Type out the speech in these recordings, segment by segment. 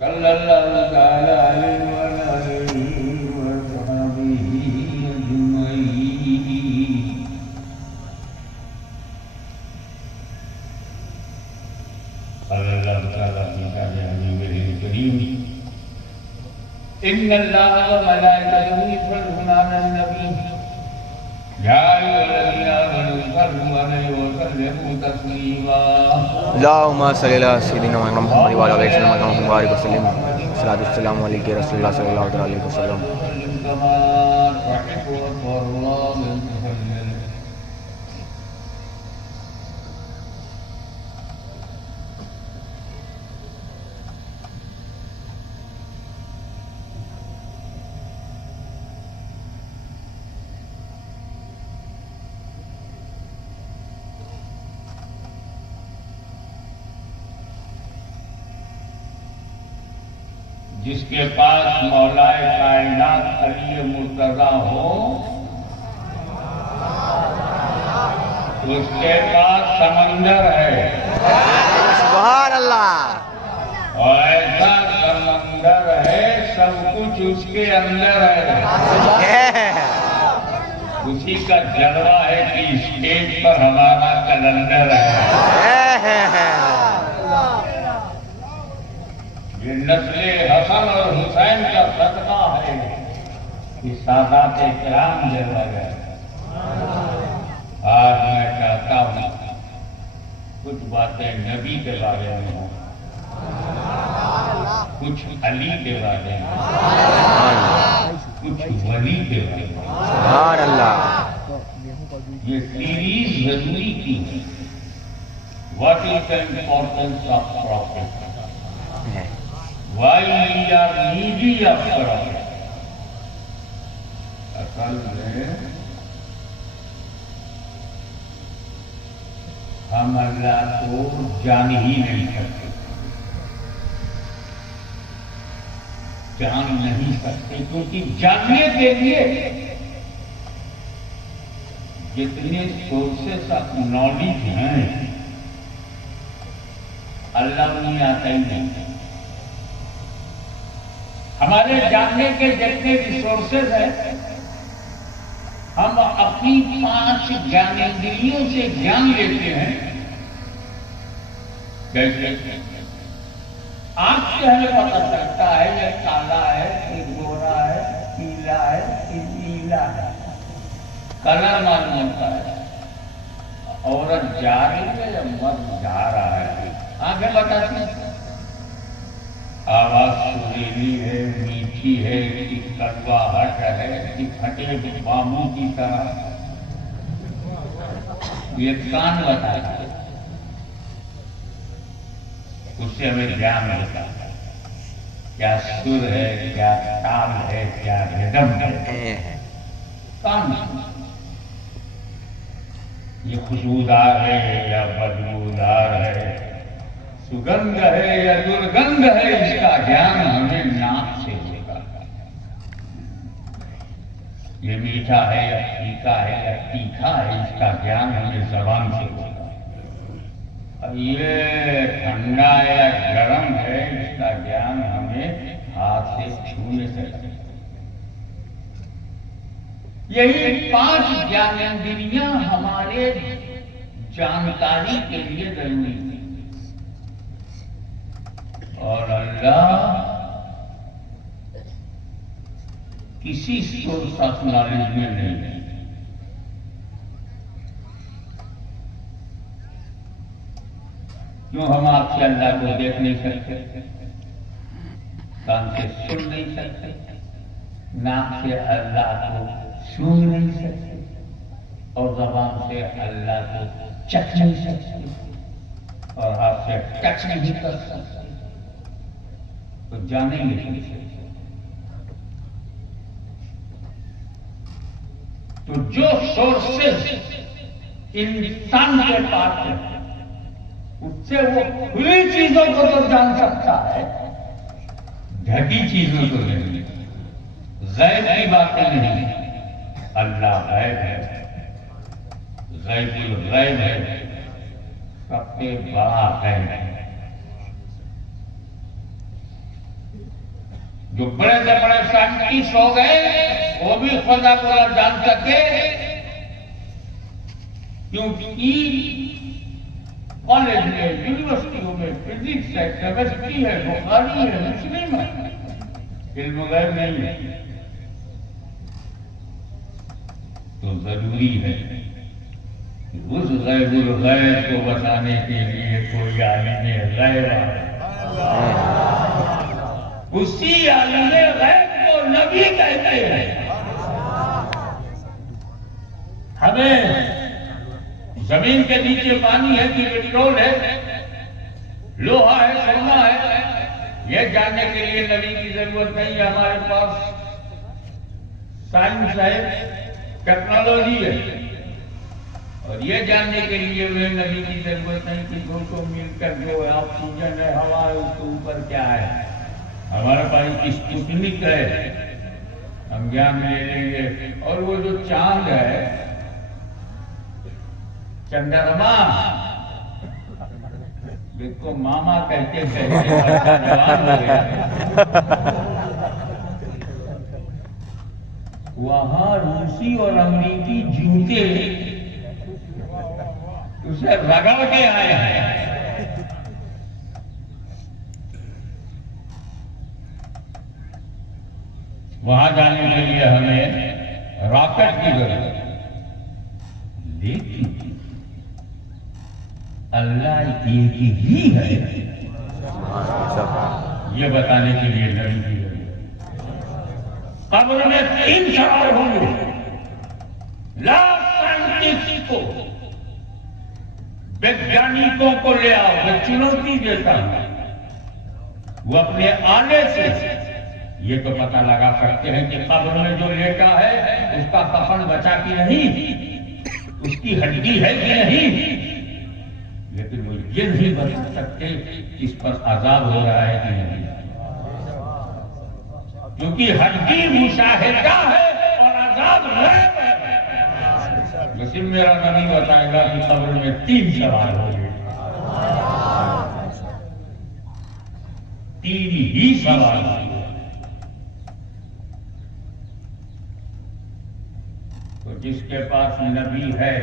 صلی اللہ تعالی علیہ وآلہ وصحبہ اجمعین۔ قال اللہ تعالی فی کتابہ الکریم ان اللہ وملائکتہ یصلون علی النبی یا ایھا الذین آمنوا صلوا علیہ وسلموا تسلیما۔ اللہم صلی علی سیدنا محمد وعلی آلہ سیدنا محمد وبارک وسلم۔ الصلاۃ والسلام علیک رسول اللہ صلی اللہ علیہ وسلم۔ جس کے پاس مولائے کائنات علی مرتضیٰ ہو اس کے پاس سمندر ہے، سبحان اللہ۔ اور ایسا سمندر ہے سب کچھ اس کے اندر ہے۔ اسی کا جلوہ ہے کہ اسٹیج پر ہمارا کلندر ہے۔ یہ نسل حسن اور حسین کا صدقہ ہے کہ سادات کرام جلوہ گئے۔ آج میں چاہتا ہوں کچھ باتیں نبی کے بارے میں ہوں، کچھ علی کے بارے میں، کچھ ولی کے بارے میں۔ سبحان اللہ۔ یہ سیریز ضروری کی ہے۔ What is the importance of profit? Why we are needy of Prophet? اصل میں ہم اللہ کو جان ہی نہیں سکتے، جان نہیں سکتے، کیونکہ جاننے کے لیے جتنے سورسز آف نالج ہیں اللہ انہیں آتا ہی نہیں۔ ہمارے جاننے کے جتنے ریسورسز ہیں ہم اپنی 5 جانندریوں سے جان لیتے ہیں۔ جیسے آنکھ سے ہمیں پتہ چلتا ہے یہ کالا ہے، یہ گورا ہے، پیلا ہے، یہ نیلا ہے، کلر معلوم ہوتا ہے۔ عورت جا رہی ہے یا مرد جا رہا ہے، آنکھیں بتاتی ہیں۔ آواز سریلی ہے، میٹھی ہے کہ کڑواہٹ ہے کہ پھٹے باموں کی طرح، یہ کان بتاتا ہے۔ اس سے ہمیں جان ہوتا ہے کیا سر ہے، کیا تال ہے، کیا ردم ہے۔ کان یہ خوشبودار ہے یا بدبودار ہے، سگندھ ہے یا درگندھ ہے، اس کا گیان ہمیں ناک سے ہوگا۔ یہ میٹھا ہے یا پھیکا ہے یا تیکھا ہے، اس کا گیان ہمیں زبان سے ہوگا۔ اب یہ ٹھنڈا یا گرم ہے، اس کا گیان ہمیں ہاتھ سے چھونے سے ہوگا۔ یہی 5 جانندریاں ہمارے جانکاری کے لیے ضروری ہیں، اور اللہ کسی سورس آف نالج میں نہیں ہے۔ کیوں ہم آپ سے اللہ کو دیکھ نہیں سکتے، کان سے سن نہیں سکتے، ناک سے اللہ کو سونگ نہیں سکتے، اور زبان سے اللہ کو چکھ نہیں سکتے، اور ہاتھ سے ٹچ نہیں کر سکتے، تو جانیں گے نہیں سکتے۔ تو جو سورسز انسان کے پاس ہے اس سے وہ کھلی چیزوں کو تو جان سکتا ہے، ڈھکی چیزوں کو نہیں۔ غیب کی باتیں نہیں، اللہ غیب ہے، غیب الغیب ہے، سب سے بڑا غیب ہے۔ جو بڑے سے بڑے سائنٹسٹ ہو گئے وہ بھی خدا کو نہ جان سکے، کیونکہ کالج میں، یونیورسٹیوں میں فزکس ہے، کیمسٹری ہے، بخاری ہے، مسلم ہے، علم غیب نہیں ہے۔ تو ضروری ہے کہ اس غیب الغیب کو بتانے کے لیے کوئی عالم غیب آئے، اسی عالم غیب کو نبی کہتے ہیں۔ ہمیں زمین کے نیچے پانی ہے کہ پیٹرول ہے، لوہا ہے، سونا ہے، یہ جاننے کے لیے نبی کی ضرورت نہیں ہے۔ ہمارے پاس سائنس ہے، ٹیکنالوجی ہے، اور یہ جاننے کے لیے ہمیں نبی کی ضرورت نہیں کہ 200 میل کا جو آکسیجن ہے، ہوا ہے، اس کے اوپر کیا ہے۔ ہمارے پاس اسپوتنک ہے، ہم گیان لے لیں گے۔ اور وہ جو چاند ہے، چندرما، جس کو ماما کہتے تھے، جوان ہو گیا، وہاں روسی اور امریکی جوتے اسے رگڑ کے آئے ہیں۔ وہاں جانے کے لیے ہمیں راکٹ کی ضرورت ہے، لیکن اللہ ایک ہی ہے، یہ بتانے کے لیے نبی کی ضرورت ہے۔ قبر میں 3 سوال ہوں گے۔ لا سائنٹسٹ کو، ویگیانکوں کو لے آؤ، میں چنوتی دیتا ہوں، وہ اپنے آنے سے یہ تو پتہ لگا سکتے ہیں کہ قبر میں جو لیٹا ہے اس کا کفن بچا کہ نہیں، اس کی ہڈی ہے کہ نہیں، لیکن وہ یہ نہیں بتا سکتے کہ اس پر عذاب ہو رہا ہے کہ نہیں، کیونکہ ہڈی مشاہدہ ہے اور عذاب غیب ہے۔ لیکن میرا نبی بتائے گا کہ قبر میں 3 سوال ہوں گے، 3 ہی سوال ہوں گے۔ تو جس کے پاس نبی ہے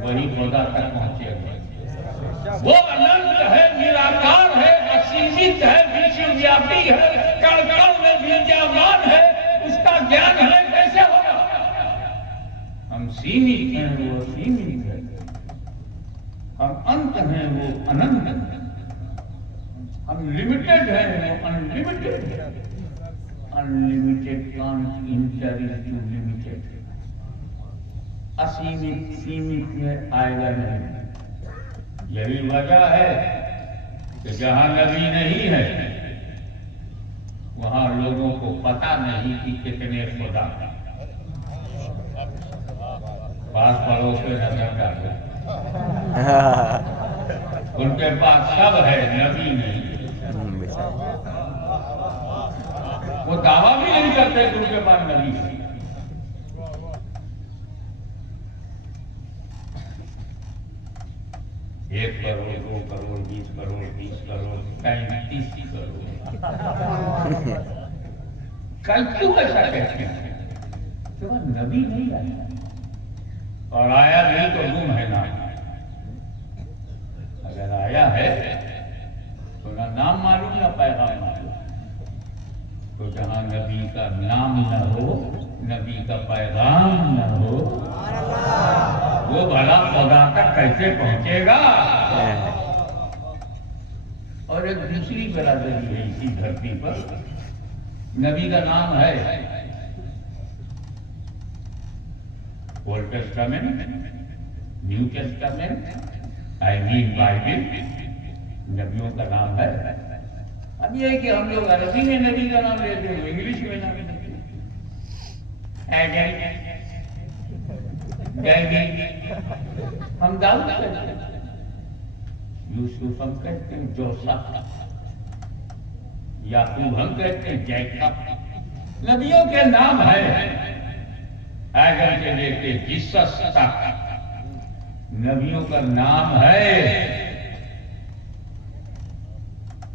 وہی خدا تک پہنچے گا۔ وہ اننت ہے، نراکار ہے، اسیمت ہے، وشو ویاپی ہے، کڑ کڑ میں ودیامان ہے، اس کا گیان ہے، کیسے ہوگا؟ ہم سیمت ہیں، وہ اسیمت ہے، ہم انت ہیں، وہ اننت ہے، ہم لمیٹڈ ہیں، وہ انلمیٹڈ ہے۔ Unlimited can't enter into limited, اسیمت سیمت میں آئے گا نہیں۔ یہی وجہ ہے کہ جہاں نبی نہیں ہے وہاں لوگوں کو پتہ نہیں کہ کتنے خدا ہیں۔ پاس پڑوس پہ نظر ڈالو، ان کے پاس سب ہے، نبی نہیں۔ وہ دعویٰ بھی نہیں کرتے کہ ان کے پاس نبی ہے۔ ایک کروڑ، 2 کروڑ، 20 کروڑ، 30 کروڑ، 35 کروڑ، کیوں ایسا کہتے ہیں؟ کہ وہ نبی نہیں آیا، اور آیا نہیں تو گم ہے نا۔ اگر آیا ہے تو نہ نام معلوم نہ پیغام معلوم۔ تو جہاں نبی کا نام نہ ہو، نبی کا پیغام نہ ہو، وہ بھلا خدا تک کیسے پہنچے گا؟ اور ایک دوسری برادری ہے اسی دھرتی پر، نبی کا نام ہے اولڈ ٹیسٹامنٹ، نیو ٹیسٹامنٹ، آئی مین بائبل، نبیوں کا نام ہے۔ اب یہ ہے کہ ہم لوگ عربی میں نبی کا نام لیتے ہیں، انگلش میں نام لیتے ہیں، ہم داؤد کہتے ہیں، یوسف ہم کہتے ہیں، جوسف، یعقوب ہم کہتے ہیں، جیکب۔ نبیوں کے نام ہے، آدم سے لے کے جیسس تک نبیوں کا نام ہے۔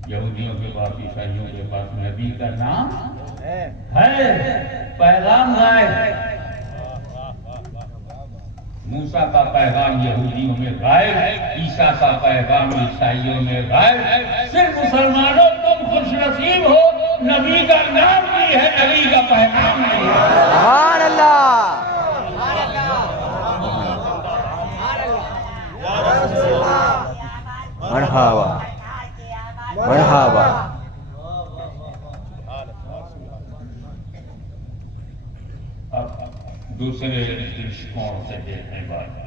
یہودیوں کے پاس عیسائیوں کے پاس نبی کا نام ہے، پیغام غائب. موسیٰ کا پیغام یہودیوں میں غائب، عیسیٰ کا پیغام عیسائیوں میں غائب. صرف مسلمانوں تم خوش نصیب ہو، نبی کا نام بھی ہے، نبی کا پیغام نہیں ہے. سبحان اللہ. مرحبا مرحبا. اب دوسرے دشمنوں سے دیکھنے والے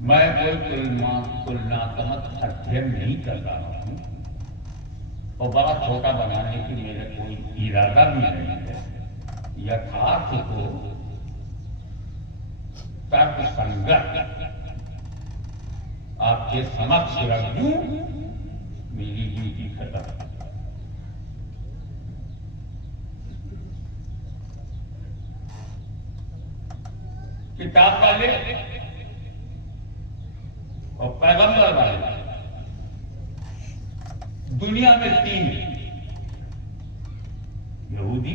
میں کوئی تلناتمک ادھین نہیں کر رہا ہوں اور بڑا چھوٹا بنانے کی میرا کوئی ارادہ بھی نہیں ہے. یتھارتھ کو ترک سنگت آپ کے سمکش رکھ دوں، میری ڈیوٹی ختم. کتاب والے اور پیغمبر والے دنیا میں تین، یہودی،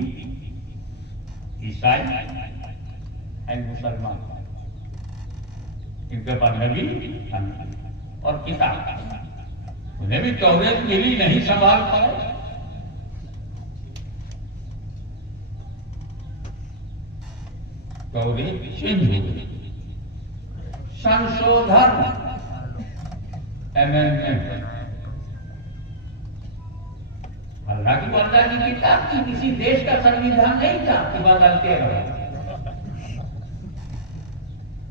عیسائی اور مسلمان. ان کے پاس نبی اور کتاب، انہیں بھی توریت ملی نہیں سنبھال پائے. توریت چینج ہو گئی، سنشودھن، امینڈمنٹ. اللہ کی بندہ کی کتاب کی کسی دیش کا سنویدھان نہیں تھا کہ بدلتے رہے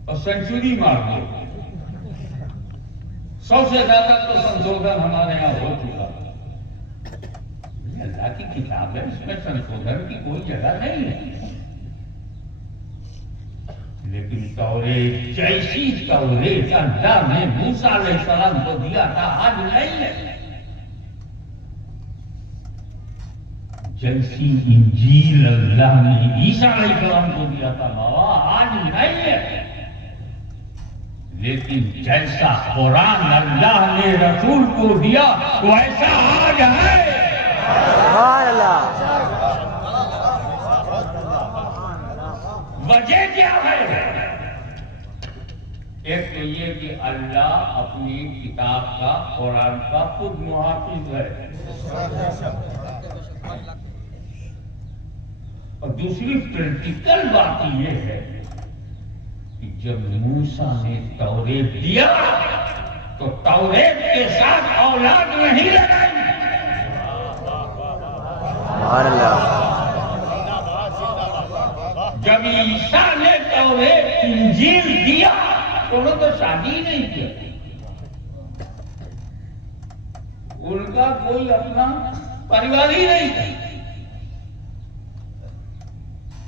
اور سینچری مار دو. 100 سے زیادہ تو سنشودھن ہمارے یہاں ہو چکا. اللہ کی کتاب ہے، اس میں سنشودھن کی کوئی جگہ نہیں ہے. لیکن توریت جیسی توریت اللہ نے موسیٰ علیہ السلام کو دیا تھا آج نہیں ہے. جیسی انجیل اللہ نے عیسیٰ علیہ السلام کو دیا تھا بابا آج نہیں ہے. لیکن جیسا قرآن اللہ نے رسول کو دیا ویسا آج ہے. سبحان اللہ. وجہ کیا ہے؟ ایک تو یہ کہ اللہ اپنی کتاب کا، قرآن کا خود محافظ ہے، اور دوسری پریکٹیکل بات یہ ہے کہ جب موسیٰ نے توریت دیا تو توریت کے ساتھ اولاد نہیں لگائی. سبحان اللہ. جب عیسیٰ نے توریت انجیل دیا تو انہوں تو شادی نہیں کیا. ان کا کوئی اپنا پریوار ہی نہیں تھا.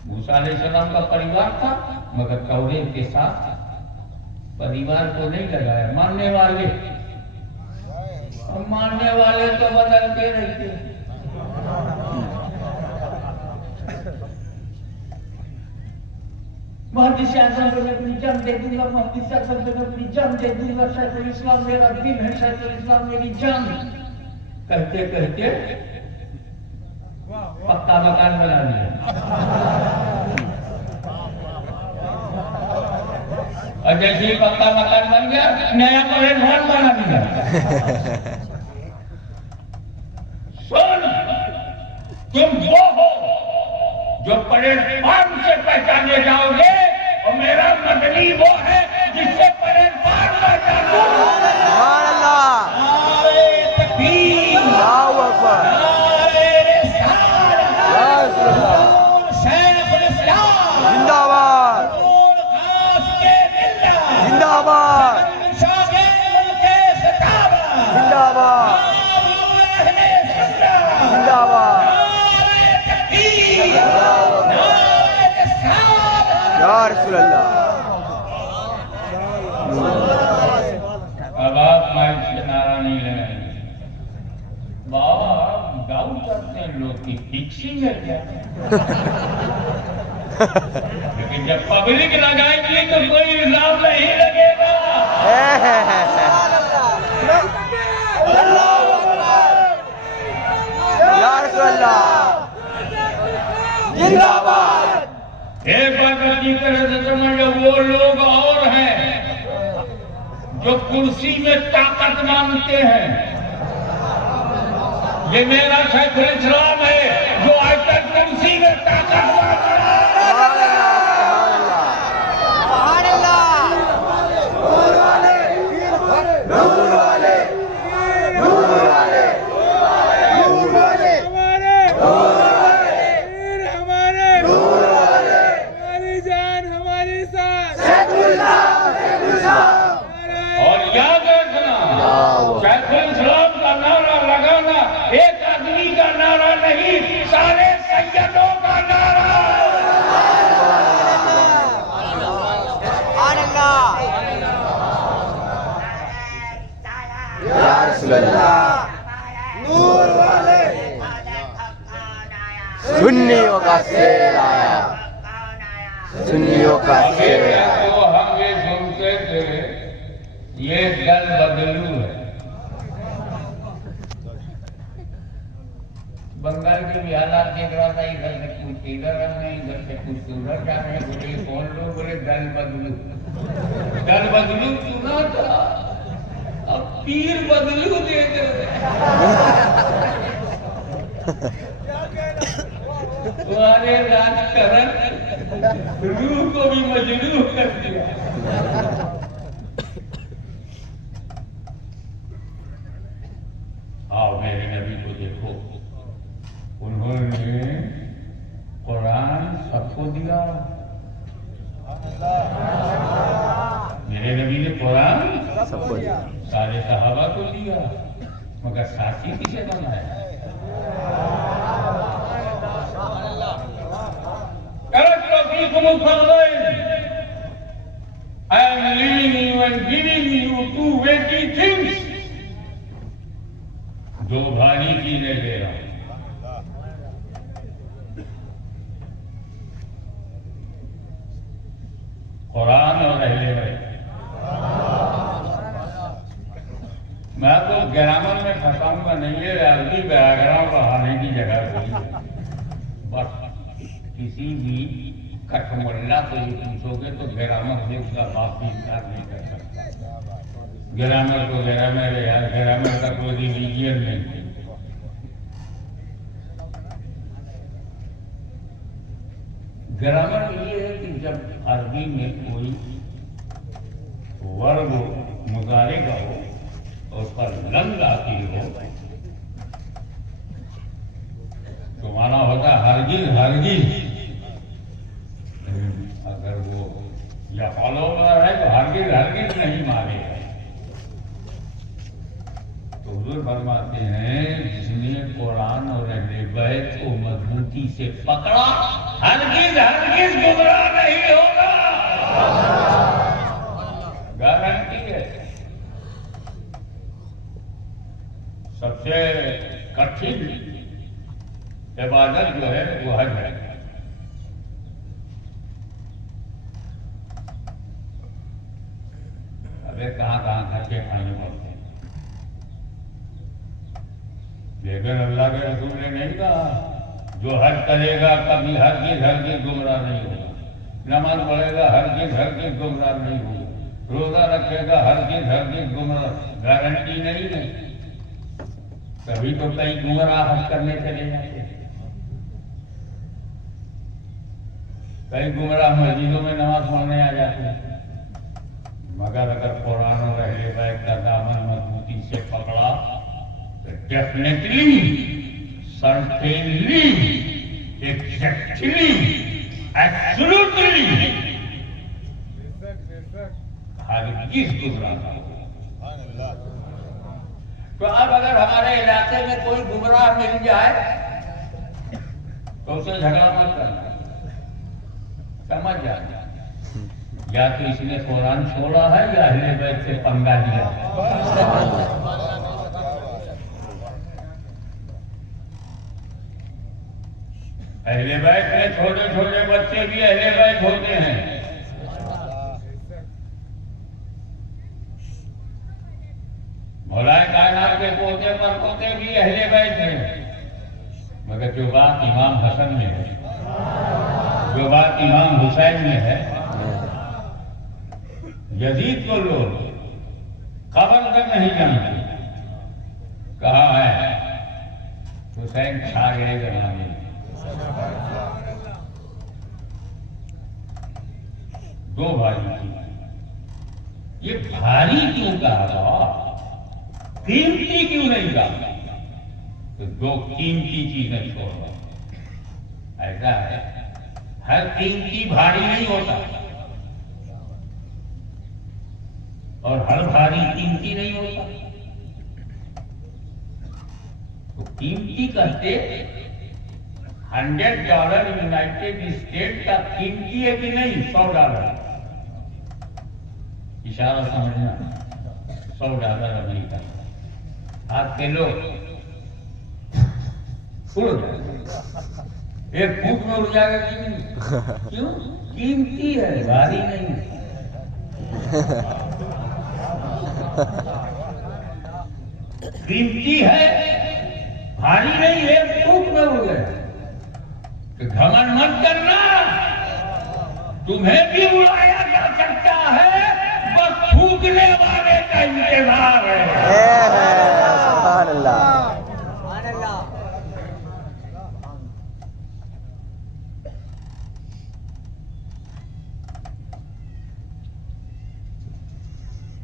موسیٰ علیہ السلام کا پریوار تھا مگر توریت کے ساتھ پریوار کو نہیں لگایا. ماننے والے تو بدلتے رہتے. محدث اعظم کو میں اپنی جان دے دوں گا، محدث اعظم کو میں اپنی جان دے دوں گا، شیخ الاسلام میرا دل ہے، شیخ الاسلام میری جان. کہتے کہتے پکا مکان بنا لیا. اور جیسے ہی پکا مکان بن گیا نیا پلیٹ فارم بنا دیا. سن، تم وہ ہو جو پلیٹ فارم سے پہچانے جاؤ گے اور میرا مدنی وہ ہے جس سے پلیٹ فارم پہچانو. سبحان اللہ. نعرہ تکبیر، اللہ اکبر. نعرہ رسالت، یا رسول اللہ. حضور شیخ الاسلام زندہ آباد. حضور غوث کے ملت، زندہ آباد. شاہ کے ملک ستابہ، زندہ آباد. اہل سنت، زندہ آباد. نعرہ تکبیر، نعرہ رسالت. یا رسول اللہ. اب آپ مائک سے نعرہ نہیں لگائیں گے. بابا گاؤں کرتے ہیں لوگ کی فکسنگ ہے کیا؟ لیکن جب پبلک لگائے گی تو کوئی الزام نہیں لگے گا. وہ لوگ اور ہیں جو کرسی میں طاقت مانگتے ہیں. یہ میرا شیخ الاسلام ہے جو آج تک کرسی میں طاقت مانگتا ہے. اور یاد رکھنا شیخ الاسلام کا نعرہ لگانا ایک آدمی کا نعرہ نہیں، سارے سیدوں کا نعرہ ہے. یا رسول اللہ. سنیوں کا شیر آیا، سنیوں کا شیر آیا. تو ہم یہ سنتے تھے یہ دل بدلو ہے. بنگال کے بھی حالات دیکھ رہا تھا، ادھر سے کچھ ادھر رہ رہے ہیں، ادھر سے کچھ ادھر جا رہے ہیں. بولے کون لوگ؟ بولے دل بدلو. دل بدلو سنا تھا، اب پیر بدلو دیکھ رہے ہیں. تمہارے راج کرن روح کو بھی مجروح کر دیا. آؤ میرے نبی کو دیکھو، انہوں نے قرآن سب کو دیا. میرے نبی نے قرآن سب کو دیا. سارے صحابہ کو دیا، مگر ساتھی کسے بنایا؟ I am leaving you and giving you two weighty things. دو بھاری چیزیں دے رہا ہوں. قرآن اور اہل بیت. میں تو گرامر میں پھنساؤں گا نہیں، یہ عربی بیاگراؤں پڑھانے کی جگہ ہوئی ہے. بس کسی بھی کٹ ملا کو یہ پوچھو گے تو گرامر سے اس کا باپ بھی انکار نہیں کر سکتا. گرامر کو گرامر ہے یار، گرامر کا کوئی ریلیجن نہیں. گرامر یہ ہے کہ جب عربی میں کوئی ورب مضارع کا ہو اور اس پر لنگ آتی ہو تو مانا ہوتا ہرگز ہرگز. اگر وہ یا فالوور ہے تو ہرگز ہرگز نہیں مارے گا. تو حضور فرماتے ہیں جس نے قرآن اور اہل بیت کو مضبوطی سے پکڑا ہرگز ہرگز گمراہ نہیں ہوگا. گارنٹی ہے. سب سے کٹھن عبادت جو ہے وہ حج ہے. ابھی کہاں کہاں کھٹے کھانے پڑتے ہیں، لیکن اللہ کے رسول نے نہیں کہا جو حج کرے گا کبھی ہرگز ہرگز گمراہ نہیں ہوگا، نماز پڑھے گا ہرگز ہرگز گمراہ نہیں ہوگا، روزہ رکھے گا ہرگز ہرگز گمراہ. گارنٹی نہیں ہے. کبھی تو کئی گمراہ حج کرنے چلے جاتے ہیں، کئی گمراہ مسجدوں میں نماز پڑھنے آ جاتے ہیں. مگر اگر قرآن اور اہل بیت کا دامن مضبوطی سے پکڑا تو ڈیفینیٹلی، سرٹینلی، ایگزیکٹلی، ایبسولوٹلی ہرگز گمراہ نہ ہو. تو اب اگر ہمارے علاقے میں کوئی گمراہ مل جائے تو اسے جھگڑا مت کرنا، سمجھ جانا یا تو اس نے قرآن چھوڑا ہے یا اہل بیت سے پنگا لیا. اہل بیت میں چھوٹے چھوٹے بچے بھی اہل بیت ہوتے ہیں. مولا کائنات کے پوتے پر پوتے بھی اہل بیت ہیں. مگر جو بات امام حسن میں ہے، جو بات امام حسین میں ہے، یزید کو لوگ قبر تک نہیں جانتے. کہا ہے حسین چھا گئے زمانے میں. دو بھائی تھی. یہ بھاری کیوں کہا؟ قیمتی کیوں نہیں کہا؟ تو دو قیمتی چیزیں چھوڑ دو. ایسا ہے ہر قیمتی بھاری نہیں ہوتا اور ہر بھاری قیمتی نہیں ہوتا. تو قیمتی کہتے $100 یونائٹیڈ اسٹیٹ کا قیمتی ہے کہ نہیں؟ $100. اشارہ سمجھنا. $100 امریکہ. ہاتھ کے لوگ اڑ جائے. ایک پھوٹ میں اڑ جائے گا کہ نہیں؟ کیوں؟ قیمتی ہے، بھاری نہیں ہے. قیمتی ہے، بھاری نہیں. ایک پھوٹ میں اڑ گئے. تو گھمنڈ مت کرنا، تمہیں بھی اڑایا جا سکتا ہے، بس پھونکنے والے کا انتظار ہے. سبحان اللہ.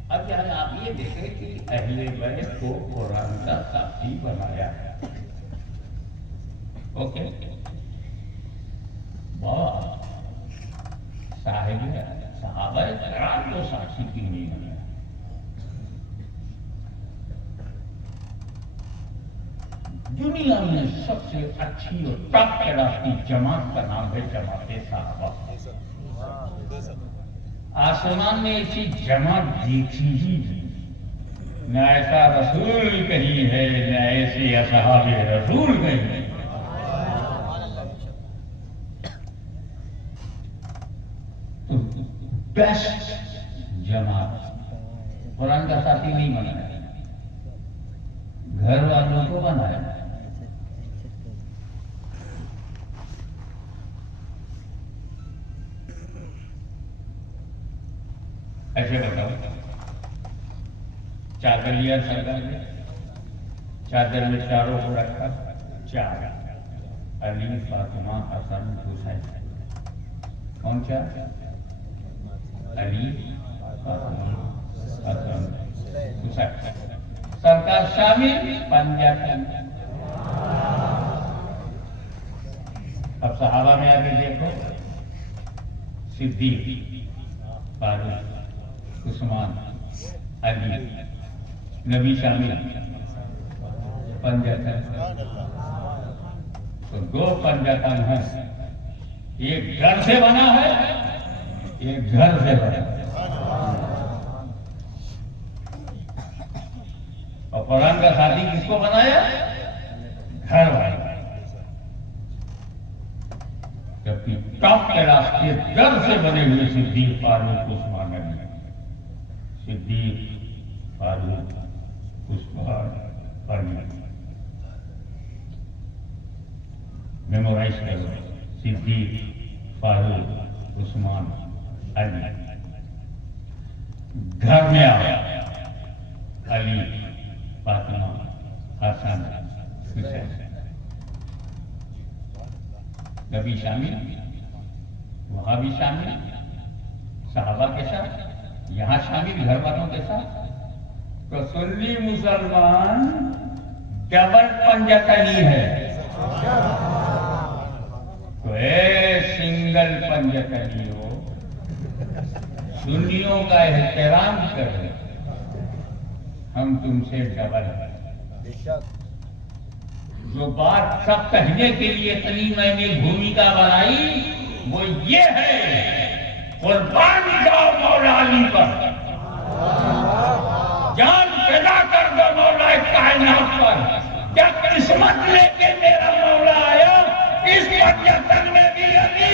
اب یہاں آپ یہ دیکھیں کہ اہل بیت کو قرآن کا ساتھی بنایا. اوکے، بہت صحابہ کرام کو ساتھی کیوں نہیں بنایا؟ دنیا میں سب سے اچھی اور ٹاپ کلاس کی جماعت کا نام ہے جماعت صحابہ. آسمان میں ایسی جماعت دیکھی ہی نہیں. نہ ایسا رسول کہیں ہے، نہ ایسے اصحاب رسول کہیں ہے. بیسٹ جماعت. قرآن کا ساتھی نہیں بنایا، گھر والوں کو بنایا. ایسے بتاؤ، چادر لیا سرکار نے، چادر میں چاروں کو رکھا. چار: علی، فاطمہ، حسن، حسین. کون چار؟ علی، فاطمہ، حسن، حسین. سرکار شامل، پنجہ تن. اب صحابہ میں آگے دیکھو، صدیق، فاروق، عثمان، علی. نبی شامل، پنجہ تن. تو دو پنجہ تن ہیں. ایک گھر سے بنا ہے، ایک گھر سے بنا ہے. اور قرآن کا ساتھی کس کو بنایا؟ گھر والا. جبکہ ٹاپ کلاس کے در سے بنے ہوئے صدیق، فاروق، عثمان، علی. صدیق، فاروق، عثمان، علی. میمورائز کرو: صدیق، فاروق، عثمان، علی. گھر میں آیا علی، فاطمہ، حسن، حسین. نبی شامل، وہاں بھی شامل، صحابہ کے ساتھ، یہاں شامل گھر والوں کے ساتھ. تو سنی مسلمان ڈبل پنجہ تنی ہے. تو اے سنگل پنجہ تنی ہو، سنیوں کا احترام کرو. ہم تم سے ڈبل ہیں. جو بات سب کہنے کے لیے اتنی میں نے بھومکا بنائی وہ یہ ہے: قربان جاؤ مولا علی پر، جان فدا کر دو مولا کائنات پر. کیا قسمت لے کے میرا مولا آیا، اس پنجتن میں بھی علی،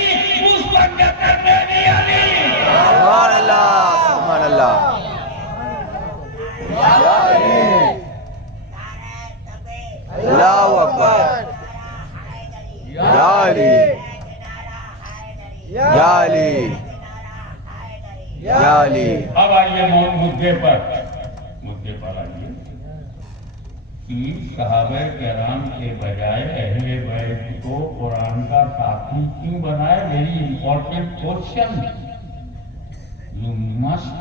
اس پنجتن میں بھی علی. سبحان اللہ، سبحان اللہ. اللہ اکبر. یا علی، یا علی، یا علی. اب آئیے مدعے پر آئیے کہ صحابہ کرام کے بجائے اہل بیت کو قرآن کا ساتھی کیوں بنائے؟ Very important question. You must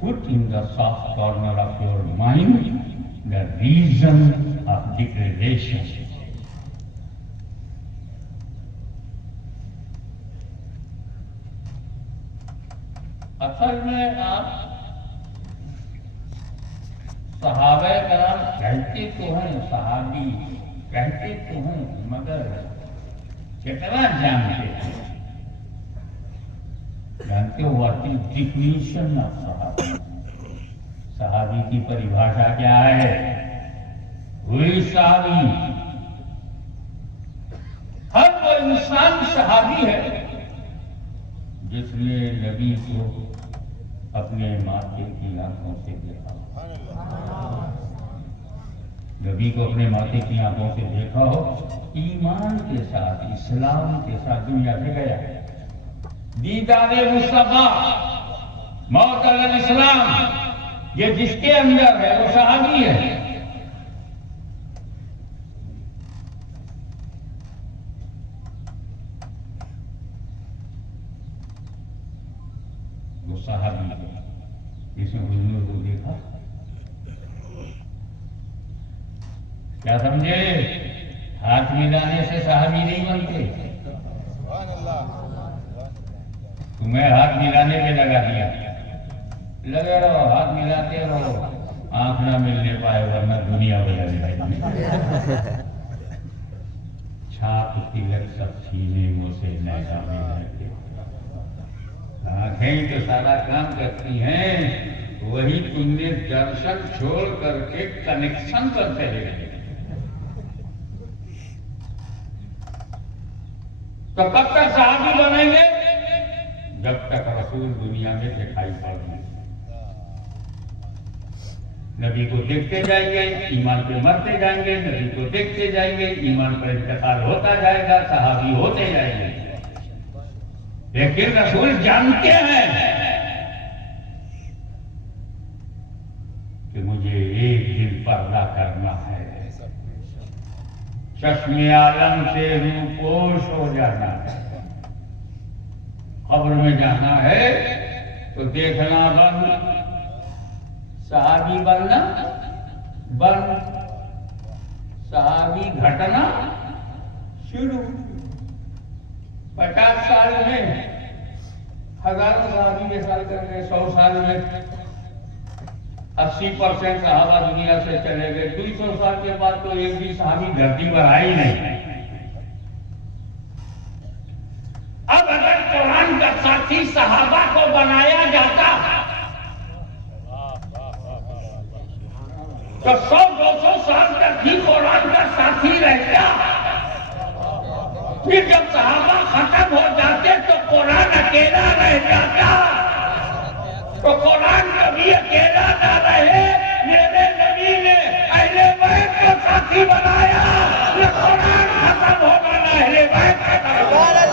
put in the soft corner of your mind the reason of degradation. اصل میں آپ صحابہ کرام کہتے تو ہیں، صحابی کہتے تو ہیں، مگر کتنا جانتے ہو واٹ از ڈیفینیشن آف صحابی؟ صحابی کی پریبھاشا کیا ہے؟ وہی صحابی، ہر وہ انسان صحابی ہے جس نے نبی کو اپنے ماتھے کی آنکھوں سے دیکھا، نبی کو اپنے ماتھے کی آنکھوں سے دیکھا ہو، ایمان کے ساتھ، اسلام کے ساتھ دنیا سے گیا. دیدار مصطفیٰ موت علی الاسلام یہ جس کے اندر ہے وہ صحابی ہے. وہ صحابی ہے جس نے حضور کو دیکھا. کیا سمجھے؟ ہاتھ ملانے سے صحابی نہیں بنتے. تمہیں ہاتھ ملانے پہ لگا دیا، لگے رہو، ہاتھ ملاتے رہو، آنکھ نہ ملنے پائے ورنہ دنیا بدل جائے گی. چھاپ تلک سب سینے منہ سے نیزہ میں رہتے. آنکھیں تو سارا کام کرتی ہیں، وہی تم نے درشن چھوڑ کر کے کنیکشن پر چلے گئے. تو کب تک صحابی بنیں گے؟ جب تک رسول دنیا میں دکھائی پڑ گئے. نبی کو دیکھتے جائیں گے، ایمان پہ مرتے جائیں گے، نبی کو دیکھتے جائیں گے، ایمان پر انتقال ہوتا جائے گا، صحابی ہوتے جائیں گے. لیکن رسول جانتے ہیں کہ مجھے ایک دن پردہ کرنا ہے، چشم عالم سے روپوش ہو جانا ہے، قبر میں جانا ہے تو دیکھنا بند، صحابی بننا بند، صحابی گھٹنا شروع. 50 سال میں ہزاروں صحابی کے سال کر گئے، 100 سال میں 80% صحابہ دنیا سے چلے گئے. 200 سال کے بعد تو ایک بھی صحابی دھرتی پر آئی نہیں. اب اگر قرآن کا ساتھی صحابہ کو بنایا جاتا تو 100-200 سال تک بھی قرآن کا ساتھی رہتا. پھر جب صحابہ ختم ہو جاتے تو قرآن اکیلا رہ جاتا. تو قرآن کبھی اکیلا نہ رہے. میرے نبی نے اہل بیت کو ساتھی بنایا، نہ قرآن ختم ہوگا نہ اہل بیت ختم ہوگا.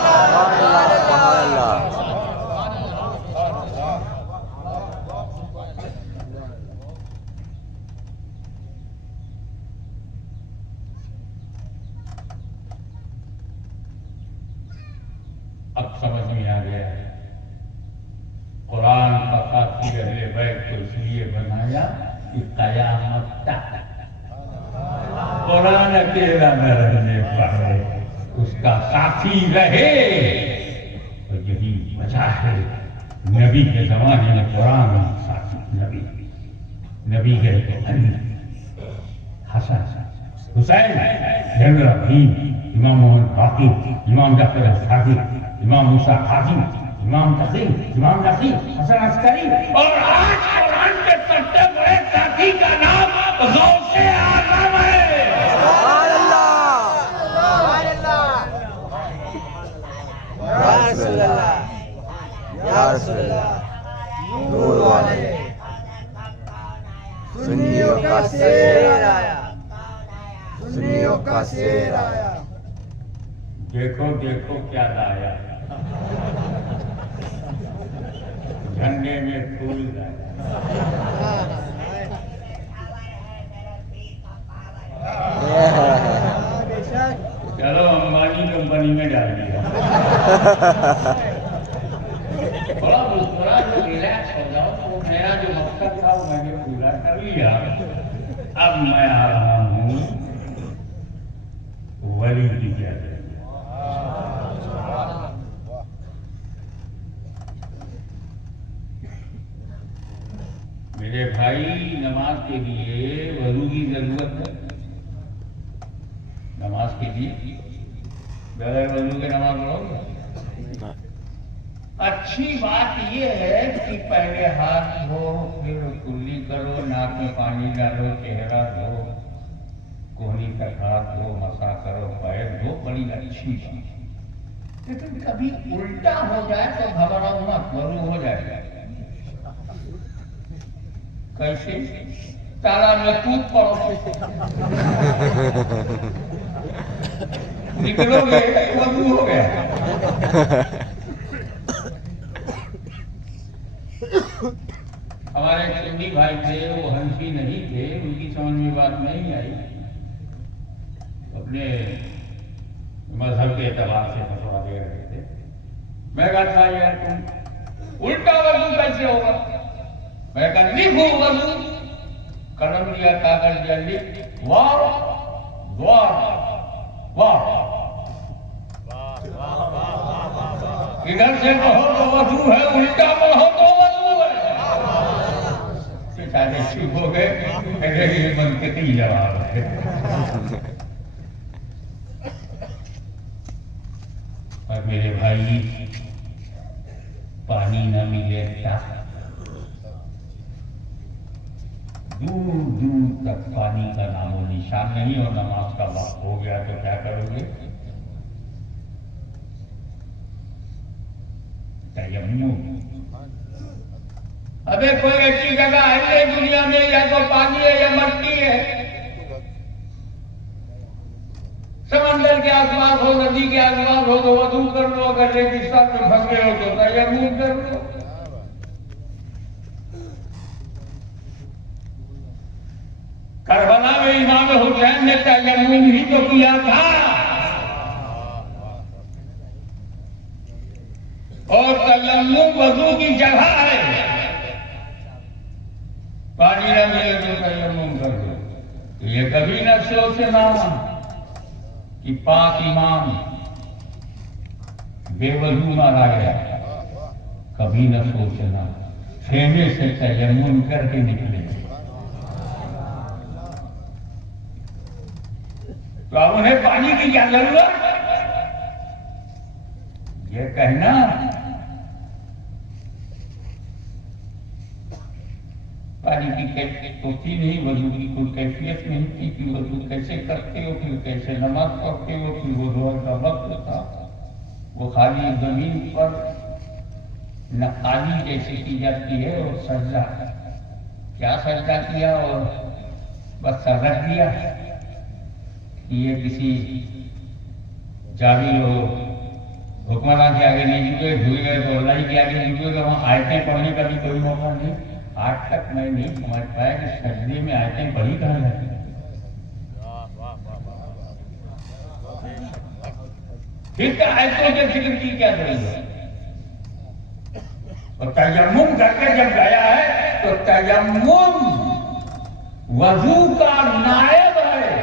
اب سمجھ میں آ گیا ہے قرآن کا ساتھی اہل بیت کو اس لیے بنایا کہ قیامت تک قرآن اکیلا نہ رہنے پائے، اس کا ساتھی رہے. اور یہی وجہ ہے نبی کے زمانے میں قرآن ساتھی نبی گئے تو حسن، حسین، جنرل ابراہیم، امام محمد باقر، امام جعفر صادق، امام موسیٰ کاظم، امام تقی، امام نقی، حسن عسکری. اور آج قرآن کے سب سے بڑے ساتھی کا نام غوث اعظم ہے. سبحان اللہ، یا رسول اللہ، یا رسول اللہ، نور والے سنیوں کا شیر آیا، سنیوں کا شیر آیا. دیکھو دیکھو کیا لایا، جھنڈے میں پھول ڈالے. چلو امبانی کمپنی میں ڈال دیا. تھوڑا مسکرا جو ریلیکس ہو جاؤ. تو میرا جو مقصد تھا وہ میں نے پورا کر لیا. اب میں آ رہا ہوں ولی کی کہتے ہیں. میرے بھائی نماز کے لیے وضو کی ضرورت ہے. نماز کے لیے بغیر وضو کے نماز پڑھو گے؟ اچھی بات یہ ہے کہ پہلے ہاتھ دھو پھر کلی کرو, ناک میں پانی ڈالو, چہرہ دھو, کوہنی تک ہاتھ دھو, مسا کرو, پیر دھو, بڑی اچھی بات. لیکن کبھی الٹا ہو جائے تو گھبراؤ مت, وضو ہو جائے گا. کیسے؟ تالاب میں کود پڑو, نکلو گے وضو ہو گیا. ہمارے سنی بھائی تھے, وہ ہنسی نہیں تھے, ان کی سمجھ میں بات نہیں آئی. اپنے مذہب کے اعتبار سے فتوا دے رہے تھے. میں کہا تھا یار تم الٹا وضو کیسے ہوگا؟ میں کہا لکھو وضو. قلم لیا, کاغذ لیا, لکھ وار وار وار. ادھر سے کہو تو وضو ہے, الٹا پڑھو تو وضو ہے. سارے چپ ہو گئے. میرے منطقی جواب ہے. اور میرے بھائی پانی نہ ملے دور دور تک پانی کا نام و نشان نہیں, اور نماز کا وقت ہو گیا تو کیا کرو گے؟ تیمم. ابھی کوئی ایسی جگہ ہے دنیا میں یا تو پانی ہے یا مٹی ہے. سمندر کے آس پاس ہو, ندی کے آس پاس ہو تو وضو کر لو. اگر ریگستان میں پھنس گئے ہو تو تیمم کر لو. کربلا میں امام حسین نے تیمم ہی تو کیا تھا, اور تیمم وضو کی جگہ ہے. پانی نہ ملے تو تیمم کر دو. یہ کبھی نہ سوچنا کہ پاک امام بے وضو مارا گیا. کبھی نہ سوچنا خیمے سے تیمم کر کے نکلے. تو اب انہیں پانی کی کیا ضرورت؟ یہ کہنا پانی کی کیفیت ہوتی نہیں, وضو کی کوئی کیفیت نہیں تھی کہ وضو کیسے کرتے ہو, پھر کیسے نماز پڑھتے ہو, پھر وہ ظہر کا وقت تھا. وہ خالی زمین پر نقالی جیسی کی جاتی ہے, اور سجدہ کیا سجدہ کیا اور بس سر رکھ دیا. یہ کسی جاہل ہو حکمران کے آگے نہیں جھکے, جھک گئے تو اللہ کے آگے جھکے گا. وہاں آیتیں پڑھنے کا بھی کوئی موقع نہیں. آج تک میں نہیں سمجھ پایا کہ سجدے میں آیتیں پڑھی کہاں جاتی ہیں. پھر آیتوں کے ذکر کی کیا ضرورت؟ اور تیمم کر کے جب گیا ہے تو تیمم وضو کا نائب ہے.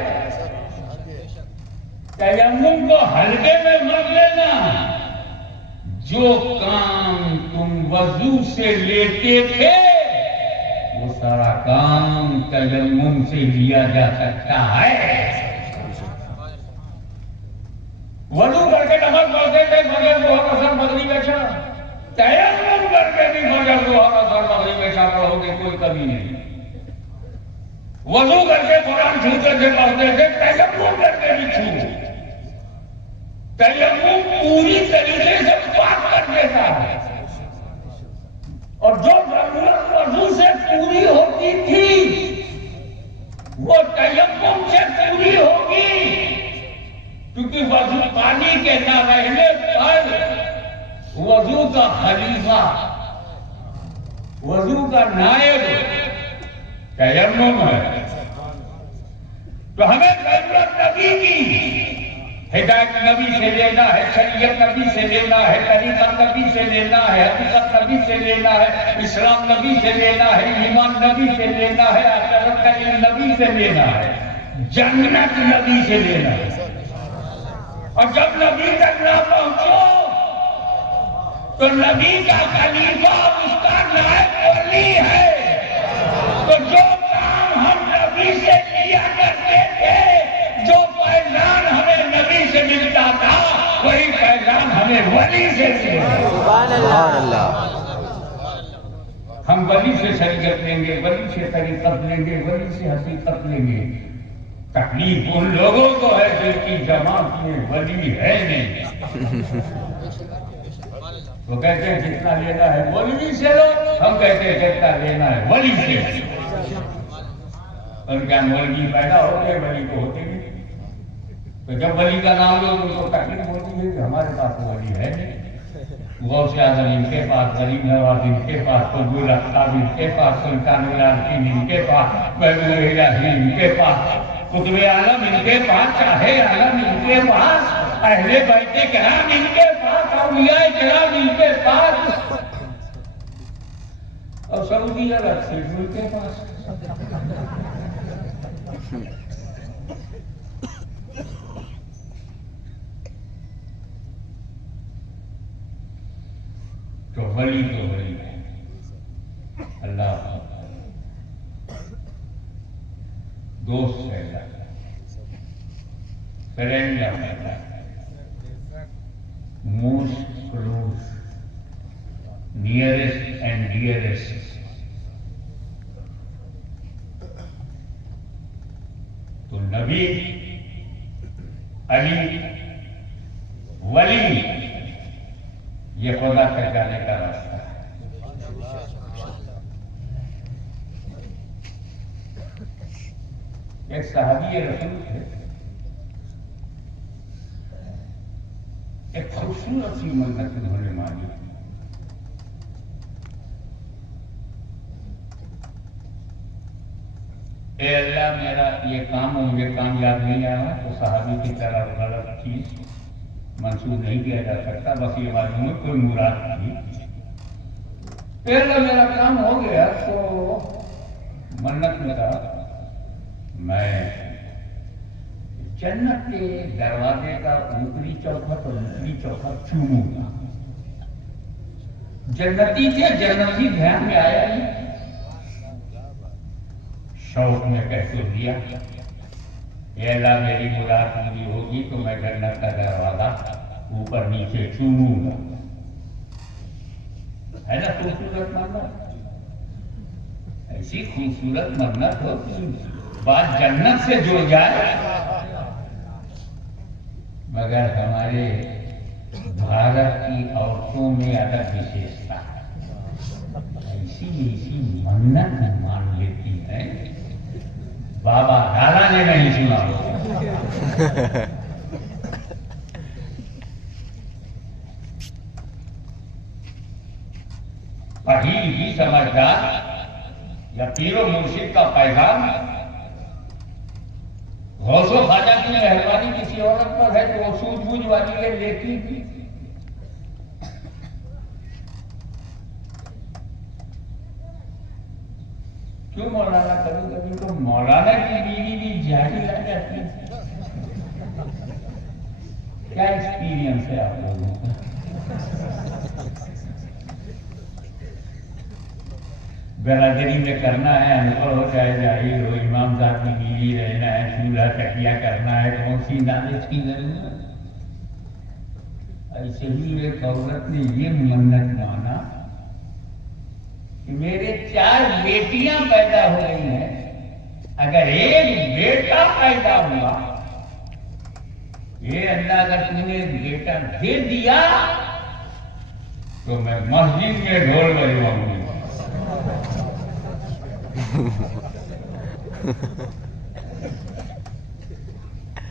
تیمم کو ہلکے میں مت لینا. جو کام تم وضو سے لیتے تھے وہ سارا کام تیمم سے لیا جا سکتا ہے. وضو کر کے نماز پڑھتے تھے, فجر ظہر عصر مغرب عشاء. تیمم کر کے بھی فجر ظہر عصر مغرب عشاء پڑھو گے, کوئی کمی نہیں. وضو کر کے قرآن چھوتے تھے, پڑھتے تھے, تیمم کر کے بھی چھو. تیمم پوری طریقے سے پاک کر دیتا ہے, اور جو ضرورت وضو سے پوری ہوتی تھی وہ تیمم سے پوری ہوگی. کیونکہ وضو پانی کے نہ رہنے پر وضو کا خلیفہ وضو کا نائب تیمم ہے، تو ہمیں ضرورت نبی کی، ہدایت نبی سے لینا ہے، شریعت نبی سے لینا ہے، طریقت نبی سے لینا ہے، حقیقت نبی سے لینا ہے، اسلام نبی سے لینا ہے، ایمان نبی سے لینا ہے، آخرت کا علم نبی سے لینا ہے، جنت نبی سے لینا ہے۔ اور جب نبی تک نہ پہنچو تو نبی کا خلیفہ اس کا نائب ولی ہے، تو جو کام ہم نبی سے کیا کرتے تھے، جو فیضان ہمیں نبی سے ملتا تھا، وہی فیضان ہمیں ولی سے ملتا۔ سبحان اللہ۔ ہم ولی سے شریعت لیں گے، ولی سے طریقت لیں گے، ولی سے حقیقت لیں گے۔ تکلیف ان لوگوں کو ہے جن کی جماعت میں ولی ہے نہیں۔ وہ کہتے ہیں جتنا لینا ہے ولی سے لو، ہم کہتے ہیں جتنا لینا ہے ولی سے۔ اور کیا مولوی پیدا ہوتے ولی کو ہوتے نہیں، تو جب ولی کا نام لو تو ان کو تکلیف ہوتی ہے کہ ہمارے پاس ولی ہے نہیں۔ غوث اعظم ان کے پاس، غریب نواز ان کے پاس، قطب الاقطاب ان کے پاس، سلطان العارفین ان کے پاس، محبوب الہی ان کے پاس، قطب عالم ان کے پاس، شاہ عالم ان کے پاس، اہل بیت کرام ان کے پاس، اولیاء کرام ان کے پاس، اور سعودی عرب سے ان کے پاس۔ تو ولی ہے اللہ، دوست ہے اللہ، فرینڈ ہے اللہ، most close, nearest and dearest. تو نبی، علی، ولی، یہ خدا تک جانے کا راستہ ہے۔ ایک صحابی رسول تھے، ایک خوبصورت سی منت انہوں نے مانی۔ اے اللہ میرا یہ کام مجھے کامیاب نہیں آیا تو صحابی کی طرح غلط چیز منسوخ نہیں کیا جا سکتا، بس یہ معلوم ہے کوئی مراد تھی۔ پہلے میرا کام ہو گیا تو منت میں کہا میں جنت کے دروازے کا اوپری چوکھٹ اور نچلی چوکھٹ چوموں گا۔ جنتی تھے، جنتی دھیان میں آیا نہیں، شوق میں کہہ تو دیا اے اللہ میری مراد پوری ہوگی تو میں جنت کا دروازہ اوپر نیچے چوموں گا۔ ہے نا خوبصورت منت؟ ایسی خوبصورت منت ہو کہ بات جنت سے جڑ جائے، مگر ہمارے بھارت کی عورتوں میں الگ وشیشتا ہے، ایسی منت مان لیتی ہے، بابا دادا نے نہیں سنا۔ فقیر بھی سمجھدار یا پیر و مرشد کا پیغام غوث و خواجہ کی مہربانی کسی عورت پر ہے تو وہ سوجھ بوجھ والی ہے، لیکن کیوں مولانا کبھی کبھی تو مولانا کی بیوی بھی جاہل آ جاتی ہے؟ کیا ایکسپیرینس ہے آپ لوگوں کا؟ برادری میں کرنا ہے، انپڑھ ہو چاہے جاہل ہو، امام صاحب کی بیوی رہنا ہے، چولہا چکیا کرنا ہے، کون سی نالج کی ضرورت؟ ایسے ہی ایک عورت نے یہ منت مانا کہ میرے 4 بیٹیاں پیدا ہو گئی ہیں، اگر ایک بیٹا پیدا ہوا، یہ اللہ اگر تم نے ایک بیٹا دے دیا تو میں مسجد میں ڈھول بجواؤں گی۔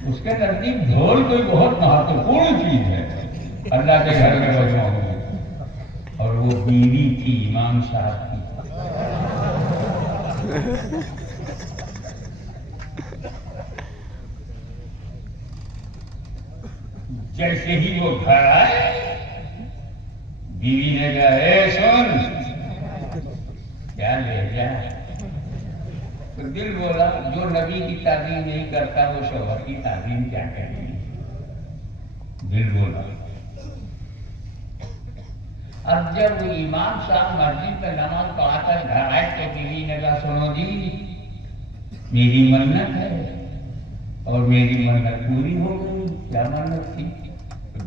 اس کے نزدیک ڈھول کوئی بہت مہتوپورن چیز ہے، اللہ کے گھر میں بجواؤں گی۔ اور وہ بیوی تھی امام صاحب کی، جیسے ہی وہ گھر آئے بیوی نے کہا اے سن کیا لے جا تو دل بولا جو نبی کی تعظیم نہیں کرتا وہ شوہر کی تعظیم کیا کرے گی. دل بولا. اب جب وہ امام صاحب مسجد میں نماز پڑھا کر گھر آئے تو بیوی نے کہا سنو جی میری منت ہے اور میری منت پوری ہو گئی. کیا منت تھی؟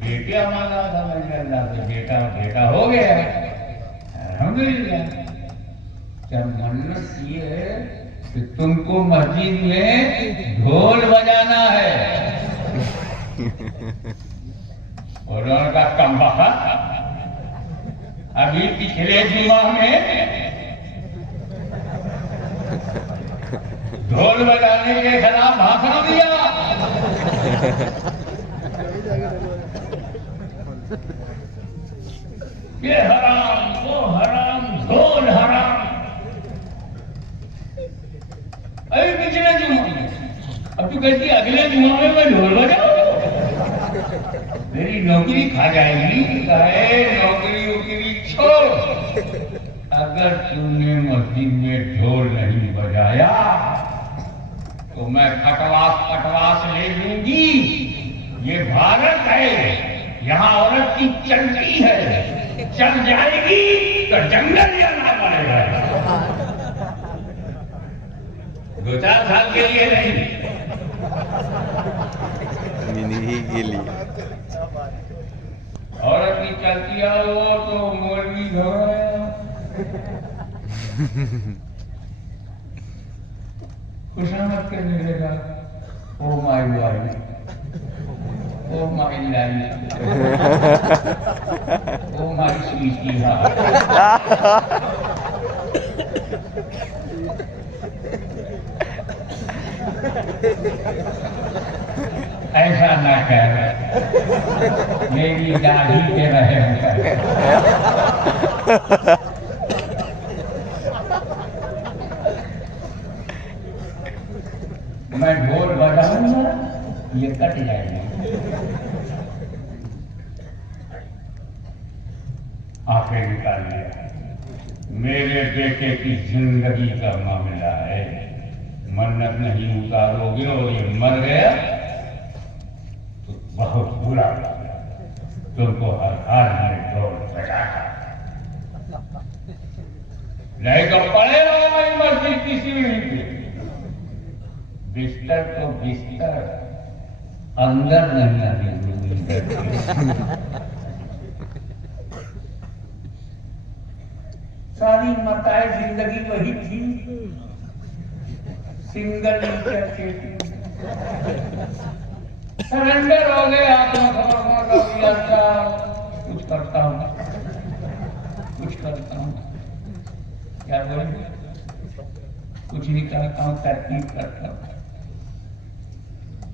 بیٹا مانگا تھا میں نے اللہ سے, بیٹا ہو گیا الحمدللہ. کیا منت یہ ہے کہ تم کو مسجد میں ڈھول بجانا ہے. اور ان کا کم بخت ابھی پچھلے جمعہ میں ڈھول بجانے کے خلاف بھاشن دیا. یہ حرام وہ حرام ڈھول حرام. ابھی پچھلے جمعہ میں اب تو کہتی اگلے جمعہ میں ڈھول بجاؤ میری نوکری کھا جائے گی. نوکری وکری چھوڑ, اگر تم نے مسجد میں ڈھول نہیں بجایا تو میں کٹواس لے لوں گی. یہ بھارت ہے, یہاں عورت کی چلتی ہے, چل جائے گی تو جنگل جانا پڑے گا. 2-4 سال کے لیے نہیں, زندگی کے لیے. عورت کی چلتی ہے وہ تو مولوی گھوڑا. خوشامد کرنے لگا oh my wife, oh my life, oh my sweetie heart. ایسا نہ کر, میری داڑھی پہ رحم کر. میں ڈھول بجاؤں گا یہ کٹ جائے گی. آنکھیں نکال لیا. میرے بیٹے کی زندگی کا معاملہ ہے, منت نہیں اتارو گے اور یہ مر گیا تو بہت برا لگا. تم کو ہر حال میں ڈھول بجانا نہیں تو پڑے رہو مسجد کی سیڑھی پہ. بستر تو بستر, اندر نہیں آنے دوں. ساری متاع زندگی وہی تھی, سنگل سرنڈر ہو گئے. آپ نے کچھ کرتا ہوں کیا بولیں, کچھ نہیں کرتا ہوں, ترتیب کرتا ہوں.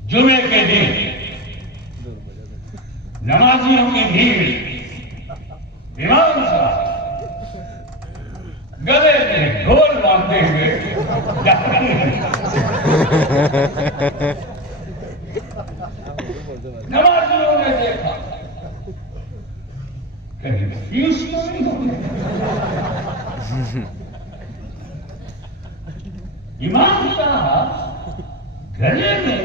جمعے کے دن نمازیوں کی بھیڑ, امام صاحب گلے میں ڈھول باندھتے ہوئے نمازیوں نے دیکھا کہیں فیس تو نہیں ہوگی. امام صاحب گلے میں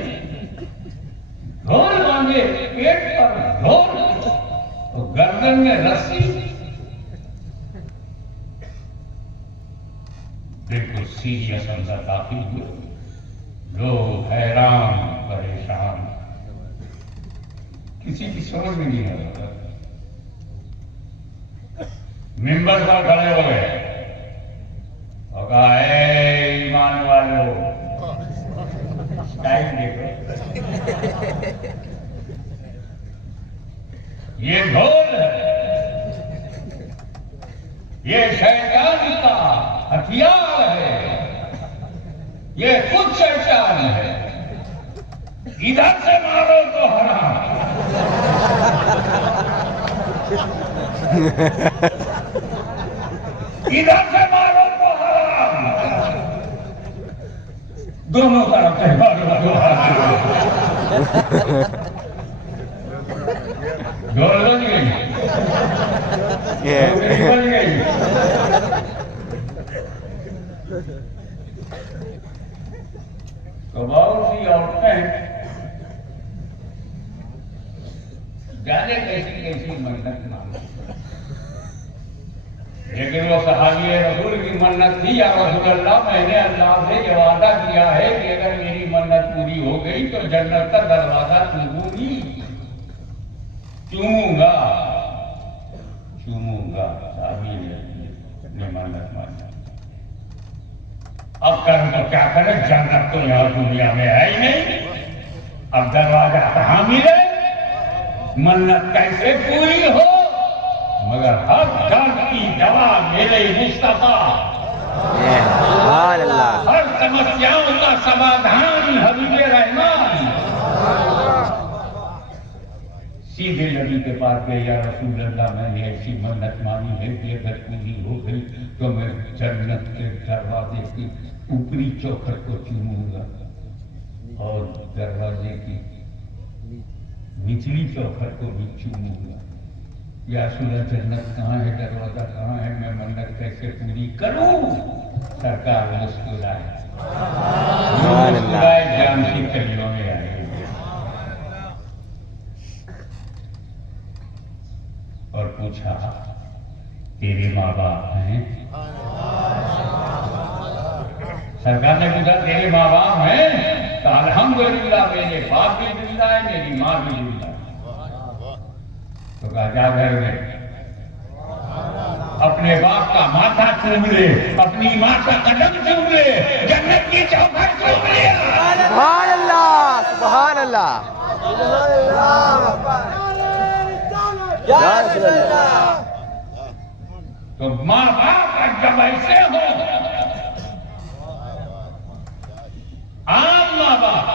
ڈھول باندھے, پیٹ پر ڈھول اور گردن میں رسی. بالکل سیریس اندر داخل ہوئے. لوگ حیران پریشان, کسی کی سمجھ میں نہیں آ رہا. ممبر پر کھڑے ہو گئے اور کہا اے ایمان والو, ٹائم دیکھو, یہ ڈھول ہے, یہ شیطان کا ہتھیار ہے, یہ خود شیطان ہے. ادھر سے مارو تو حرام, ادھر سے مارو تو حرام. دونوں طرف سے گول بن گئی بن گئی. تو بہت سی عورتیں جانے کیسی کیسی منت مانگی، لیکن وہ صحابی رسول کی منت تھی، یا رسول اللہ میں نے اللہ سے یہ وعدہ کیا ہے کہ اگر میری منت پوری ہو گئی تو جنت کا دروازہ چوموں گا. صحابی نے منت مانی. اب کرم تو کیا کرے، جنت تو یہاں دنیا میں ہے ہی نہیں، اب دروازہ کہاں ملے، منت کیسے پوری ہو؟ مگر ہر درد کی دوا میرے مصطفیٰ، ہر سمسیاؤں کا سمادھان حبیب رحمان. سیدھے نبی کے پاس گئے، یا رسول اللہ میں نے ایسی منت مانی ہے کہ اگر پوری ہو گئی تو میں جنت کے دروازے کی اوپری چوکھٹ کو چوموں گا اور دروازے کی نچلی چوکھٹ کو بھی چوموں گا. یا رسول اللہ جنت کہاں ہے، دروازہ کہاں ہے، میں منت کیسے پوری کروں؟ سرکار مسکرائے، جان کی کلیوں میں آئے اور پوچھا تیرے ماں باپ ہیں؟ سرکار نے پوچھا تیرے ماں باپ ہیں؟ تو الحمدللہ میرے باپ بھی زندہ ہے، میری ماں بھی زندہ ہے. تو کہا جا گھر میں اپنے باپ کا ماتھا چوم لے، اپنی ماں کا قدم چوم لے، جنت کی چوکھٹ چوم لے. سبحان اللہ، سبحان اللہ. تو ماں باپ جب ایسے ہو، عام ماں باپ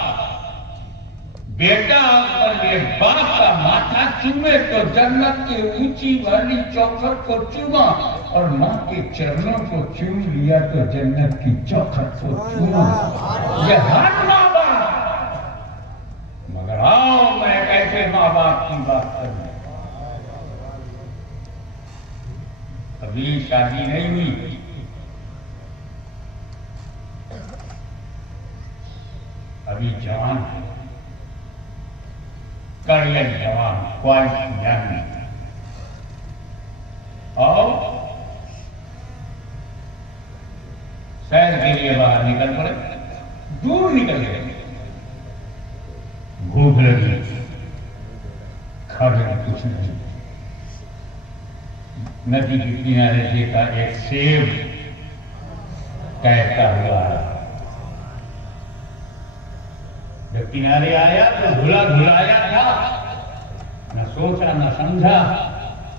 بیٹا اپنے باپ کا ماتھا چومے تو جنت کی اونچی والی چوکھٹ کو چوما، اور ماں کے چرنوں کو چوم لیا تو جنت کی چوکھٹ کو چوما. یہ ہر ماں باپ. مگر آؤ میں کیسے ماں باپ کی بات کروں. ابھی شادی نہیں ہوئی، ابھی جوان ہے، کریئر جوان، کوائٹ ینگ، اور سیر کے لیے باہر نکل پڑے، دور نکل گئے، بھوک لگی، کھانے کچھ نہیں. ندی کے کنارے دیکھا ایک سیب تیرتا ہوا ہے. جب کنارے آیا تو دھلا دھلایا تھا، نہ سوچا نہ سمجھا،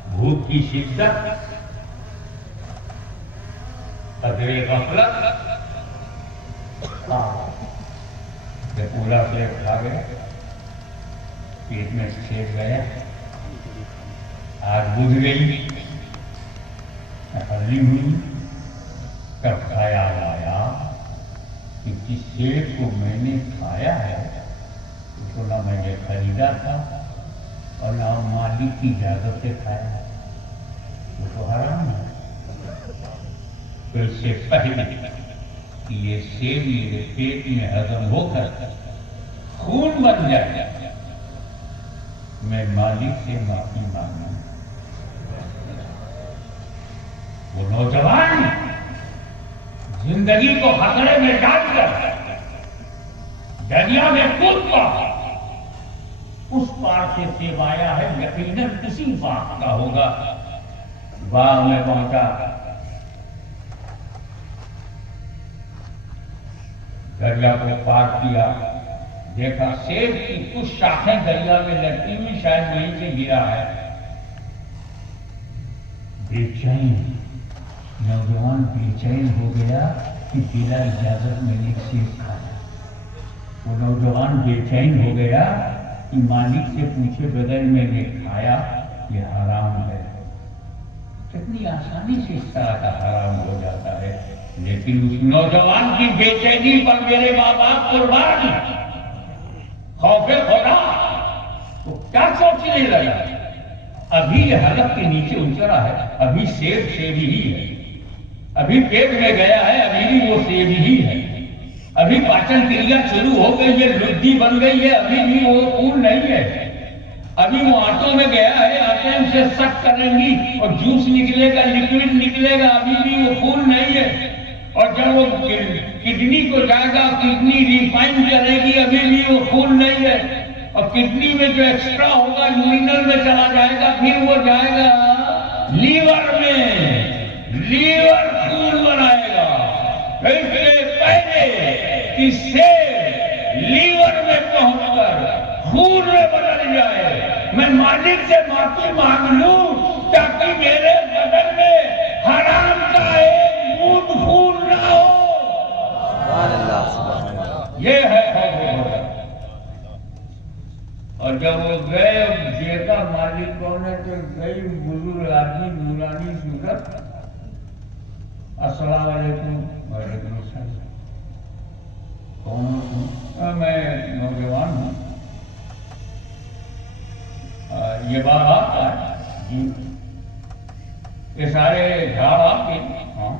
بھوک کی شدت، قدرے غفلت، جب پورا سیب کھا گیا، پیٹ میں سیب گیا، آگ بجھ گئی، تسلی ہوئی. تب خیال آیا کہ جس سیب کو میں نے کھایا ہے اس کو نہ میں نے خریدا تھا اور نہ مالک کی اجازت سے کھایا، وہ تو حرام ہے. تو اس سے پہلے کہ یہ سیب میرے پیٹ میں ہضم ہو کر خون بن جائے، میں مالک سے معافی مانگوں. وہ نوجوان زندگی کو خطرے میں ڈال کر دریا میں کود پڑا، اس پار سے سیب آیا ہے، یقیناً کسی باغ کا ہوگا. باغ میں پہنچا، دریا کو پار کیا، دیکھا سیب کی کچھ شاخیں دریا میں لٹکی ہوئی، شاید وہیں سے گرا ہے. بے چین نوجوان بے چین ہو گیا کہ بلا اجازت میں نے سیب کھایا. وہ نوجوان بے چین ہو گیا کہ مالک سے پوچھے بغیر میں نے کھایا، یہ حرام ہے. کتنی آسانی سے اس طرح کا حرام ہو جاتا ہے. لیکن اس نوجوان کی بے چینی پر میرے ماں باپ قربان، خوف خدا وہ کیا سوچنے لگا؟ ابھی یہ حلق کے نیچے اترا ہے، ابھی سیب ہی ہے، ابھی پیٹ میں گیا ہے، ابھی بھی وہ سیب ہی ہے، ابھی پاچن کریا شروع ہو گئی ہے، لدھی بن گئی ہے، ابھی بھی وہ پھول نہیں ہے، ابھی وہ آٹوں میں گیا ہے، آٹے سے سک کریں گی اور جوس نکلے گا، لکوڈ نکلے گا، ابھی بھی وہ پھول نہیں ہے، اور جب وہ کڈنی کو جائے گا، کڈنی ریفائن کرے گی، ابھی بھی وہ پھول نہیں ہے، اور کڈنی میں جو ایکسٹرا ہوگا یورینل میں چلا جائے گا، پھر وہ جائے گا لیور میں، لیور پھول بنائے گا، اس سے پہلے کہ سیل لیور میں پہنچ کر خون میں بدل جائے، میں مالک سے معافی مانگ لوں تاکہ میرے بدن میں حرام کا ایک بوند خون نہ ہو۔ یہ ہے خوف خدا۔ اور جب وہ گئے دیکھا مالک کون ہے تو گئی بزرگ آدمی نورانی صورت، السلام علیکم۔ وعلیکم السلام۔ کون ہو؟ میں نوجوان ہوں۔ یہ باغ آپ کا ہے؟ جی۔ یہ سارے جھاڑ آپ کے؟ ہاں۔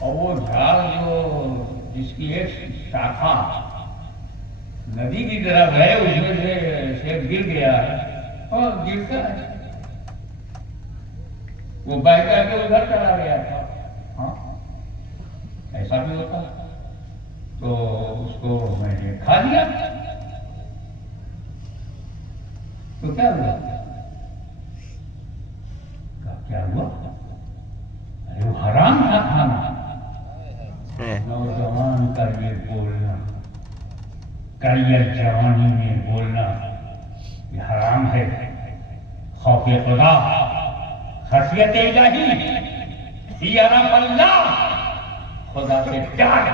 اور وہ جھاڑ جو جس کی ایک شاخا ندی کی طرف ہے، اس میں سے سیب گر گیا ہے، اور گرتا ہے، وہ بہ کر کے ادھر چلا گیا تھا۔ ہاں ایسا بھی ہوتا، تو اس کو میں نے کھا لیا، تو کیا ہوا؟ کیا ہوا؟ ارے وہ حرام تھا کھانا۔ نوجوان کا یہ بولنا، کریت جوانی میں بولنا، یہ حرام ہے۔ خوف خدا، خشیت الہی، یرف اللہ، خدا سے ڈر،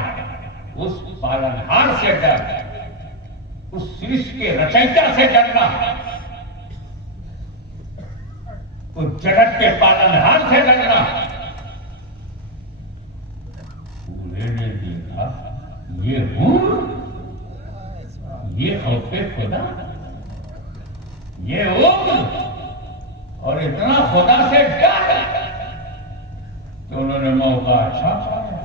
اس پالنہار سے ڈر، اس سرشت کے رچیتا سے ڈرنا، اس جگت کے پالنہار سے ڈرنا۔ پورے نے دیکھا یہ ہوں، یہ خوف خدا، یہ عمر، اور اتنا خدا سے ڈر، تو انہوں نے موقع اچھا پایا،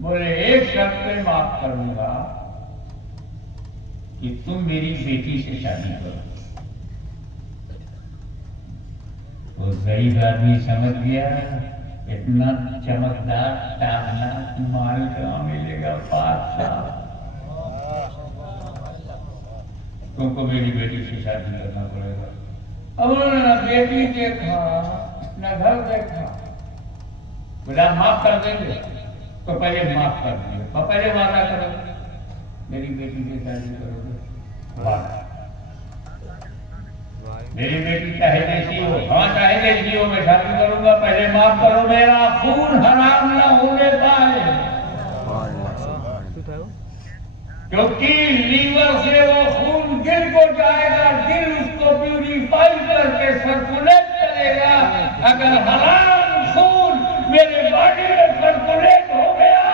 بولے ایک شرط پہ معاف کروں گا کہ تم میری بیٹی سے شادی کرو۔ وہ غریب آدمی سمجھ گیا اتنا چمکدار تابناک مال کہاں ملے گا، 5 سال تم کو میری بیٹی سے شادی کرنا پڑے گا۔ اب انہوں نے نہ بیٹی دیکھا نہ گھر دیکھا، بولا معاف کر دیں گے، تو پہلے معاف کر دیں گے، پہلے وعدہ کرو میری بیٹی سے شادی کرو گے، وعدہ۔ میری بیٹی چاہے جیسی ہو، ہاں چاہے جیسی ہو، میں شادی کروں گا، پہلے معاف کرو، میرا خون حرام نہ ہونے پائے، کیونکہ لیور سے وہ خون دل کو جائے گا، دل اس کو پیوریفائی کر کے سرکولیٹ کرے گا۔ اگر حرام خون میرے باڈی میں سرکولیٹ ہو گیا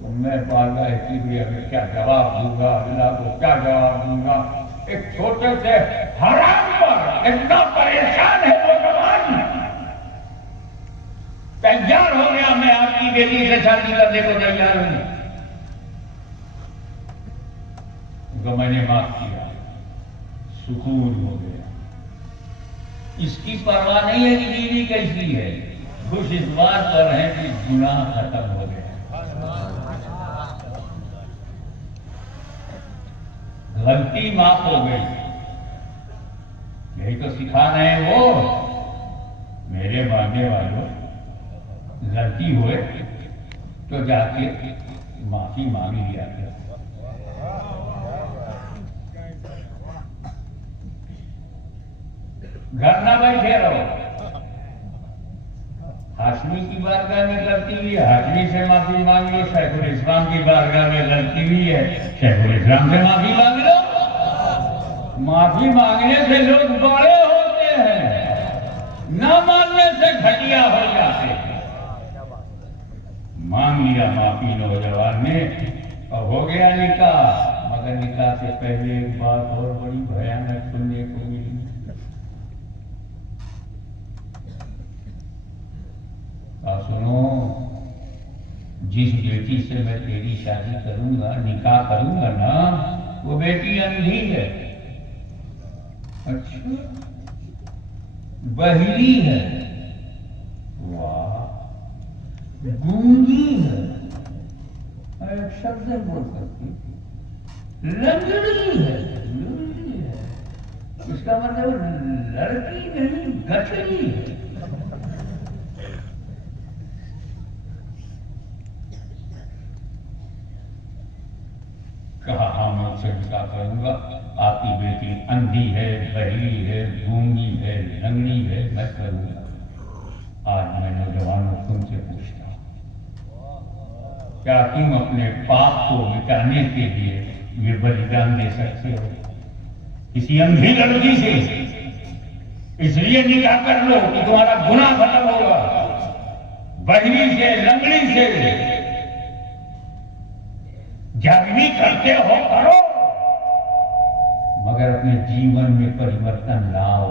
تو میں بالا کبریا میں کیا جواب دوں گا، اللہ کو کیا جواب دوں گا؟ ایک چھوٹے سے حرام پر اتنا پریشان ہے نوجوان، تیار ہو گیا میں آپ کی بیٹی سے شادی کرنے کو تیار ہوں، تو میں نے معاف کیا، سکون ہو گیا۔ اس کی پرواہ نہیں ہے کہ بیوی کیسی ہے، خوش اس بات پر ہے کہ گناہ ختم ہو گیا، غلطی معاف ہو گئی۔ یہی تو سکھا رہے ہیں وہ میرے ماننے والوں، غلطی ہوئے تو جا کے معافی مانگ لیا کرو۔ گھر نہ بیٹھے رہو، ہاشمی کی بارگاہ میں غلطی ہوئی، ہاشمی سے معافی مانگ لو، شیخ الاسلام کی بارگاہ میں غلطی ہوئی ہے، شیخ الاسلام سے معافی مانگ لو۔ معافی مانگنے سے لوگ بڑے ہوتے ہیں، نہ ماننے سے گھٹیا ہو جاتے ہیں۔ مانگ لیا معافی نوجوان نے اور ہو گیا نکاح، مگر نکاح سے پہلے ایک بات اور بڑی بھیانک سننے کو ملی۔ سنو، جس بیٹی سے میں تیری شادی کروں گا، نکاح کروں گا نا، وہ بیٹی اندھی ہے۔ اچھا، بہری ہے؟ واہ، گونگی ہے؟ ایک شبد سے بول سکتی، لنگڑی ہے؟ اس کا مطلب لڑکی نہیں، گٹھڑی ہے۔ کہا ہاں میں اسے نکاح کروں گا، آپ کی بیٹی اندھی ہے، بہری ہے، گونگی ہے، لنگڑی ہے، میں کروں گا۔ آج میں نوجوانوں تم سے پوچھتا ہوں، کیا تم اپنے پاپ کو مٹانے کے لیے یہ بلیدان دے سکتے ہو؟ کسی اندھی لڑکی سے اس لیے نکاح کر لو کہ تمہارا گناہ ختم ہوگا۔ بہری سے، لنگڑی سے جاگنی کرتے ہو کرو، مگر اپنے جیون میں پریورتن لاؤ،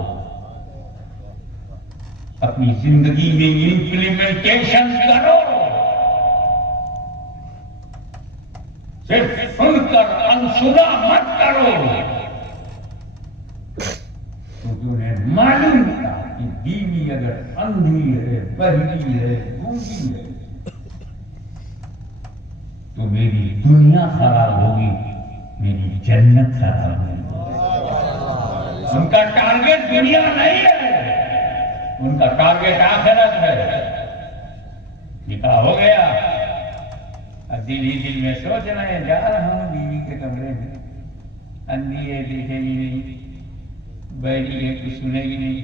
اپنی زندگی میں امپلیمنٹیشن کرو۔ صرف سن کر انسنا مت کرو، کیونکہ انہیں معلوم تھا کہ بیوی اگر اندھی ہے، بہری ہے، گونگی ہے تو میری دنیا خراب ہوگی، میری جنت خراب ہوگی۔ ان کا ٹارگیٹ دنیا نہیں ہے، ان کا ٹارگیٹ آخرت ہے۔ نکاح ہو گیا، دل ہی دل میں سوچ رہے ہیں، جا رہا ہوں بیوی کے کمرے میں، اندھی ہے دیکھے گی نہیں، بہری ہے کچھ سنے گی نہیں،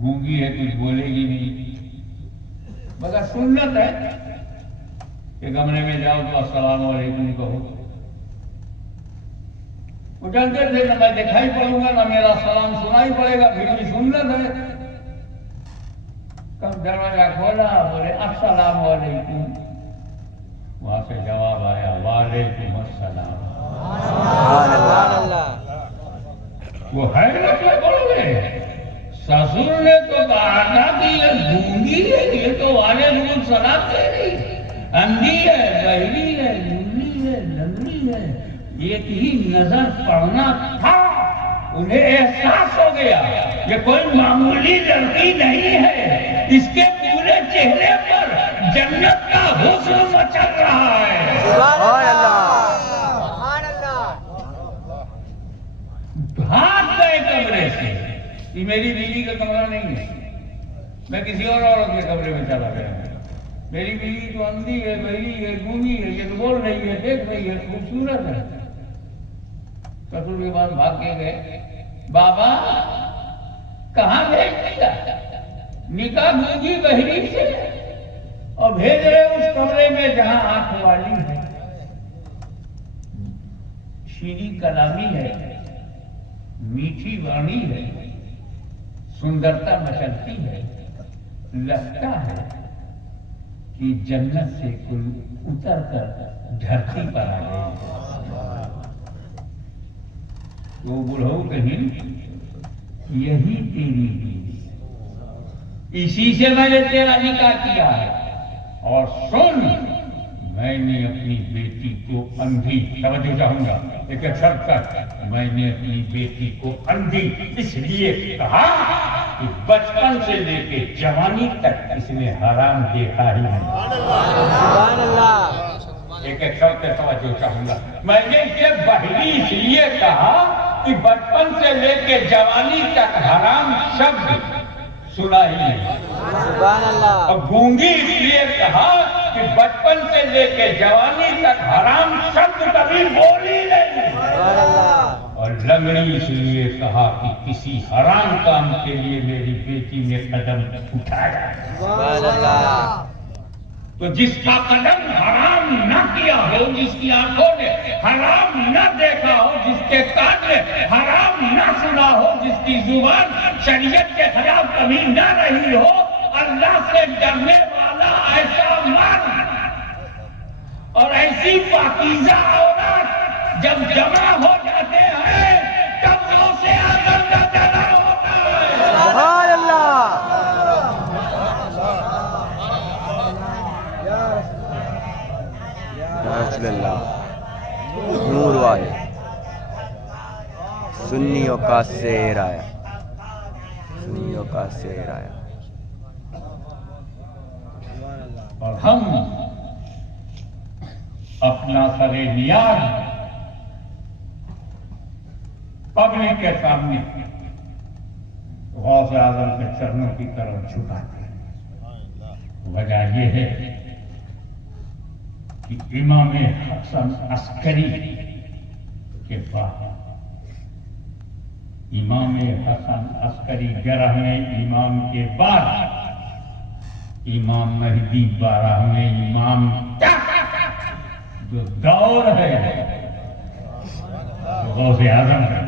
گونگی ہے کچھ بولے گی نہیں، مگر سنت ہے کہ کمرے میں جاؤ تو السلام علیکم کہو۔ وہ جانتے تھے نہ میں دکھائی پڑوں گا نہ میرا سلام سنائی پڑے گا، پھر بھی سنت ہے۔ کب دروازہ کھولا، بولے السلام علیکم، وہاں سے جواب آیا وعلیکم السلام۔ وہ حیرت میں پڑ گئے، سسر نے تو کہا تھا کہ یہ گونگی ہے، یہ تو وعلیکم السلام کہہ رہی ہے، اندھی ہے، بہری ہے، گونگی ہے، لنگڑی ہے۔ ایک ہی نظر پڑنا تھا، انہیں احساس ہو گیا یہ کوئی معمولی لڑکی نہیں ہے، اس کے پورے چہرے پر جنت کا حسن مچل رہا ہے۔ سبحان اللہ، بھاگ گئے کمرے سے، یہ میری بیوی کا کمرہ نہیں ہے، میں کسی اور عورت کے کمرے میں چلا گیا ہوں، میری بیوی تو اندھی ہے، بہری ہے، گونگی ہے، یہ تو بول رہی ہے، دیکھ رہی ہے، خوبصورت ہے۔ سسر کے بعد بھاگ کے گئے، بابا کہاں بھیج دیا؟ نکاح گونگی بہری سے اور بھیج رہے اس کمرے میں جہاں آنکھ والی ہے، شیریں کلامی ہے، میٹھی وانی ہے، سندرتا مچلتی ہے، لگتا ہے کہ جنت سے کوئی اتر کر دھرتی پر آ گئی۔ وہ بڑھو کہیں یہی تیری بیوی، اسی سے میں نے تیرا نکاح کیا ہے، اور سن میں نے اپنی بیٹی کو اندھی، توجہ چاہوں گا ایک شرط پر، میں نے اپنی بیٹی کو اندھی اس لیے کہا کہ بچپن سے لے کے جوانی تک اس نے حرام دیکھا ہی نہیں۔ سبحان اللہ، ایک شرط پر توجہ چاہوں گا، میں نے یہ بہری اس لیے کہا کہ بچپن سے لے کے جوانی تک حرام شبد سنا ہی نہیں۔ سبحان اللہ، اور گونگی اس لیے کہا کہ بچپن سے لے کے جوانی تک حرام شبد کبھی بولی نہیں۔ سبحان اللہ، اور لنگڑی اس لیے کہا کہ کسی حرام کام کے لیے میری بیٹی نے قدم اٹھایا۔ سبحان اللہ، تو جس کا قدم حرام نہ کیا ہو، جس کی آنکھوں نے حرام نہ دیکھا ہو، جس کے کان نے حرام نہ سنا ہو، جس کی زبان شریعت کے خلاف کبھی نہ رہی ہو، اللہ سے ڈرنے والا ایسا مرد پاکیزہ اولاد جب جمع ہو جاتے ہیں تب غوث اعظم کا جلال ہوتا ہے. سبحان اللہ. یا رسول اللہ. نور والے سنیوں کا سیر آیا, سنیوں کا سیر آیا. اور ہم اپنا سر نیاز پبلک کے سامنے غوث اعظم کے چرنوں کی طرف جھکاتے ہیں. وجہ یہ ہے کہ امام حسن عسکری کے بعد امام حسن عسکری گرہ میں امام کے بعد امام مہدی بارہ میں امام جو دور ہے غوث اعظم کا.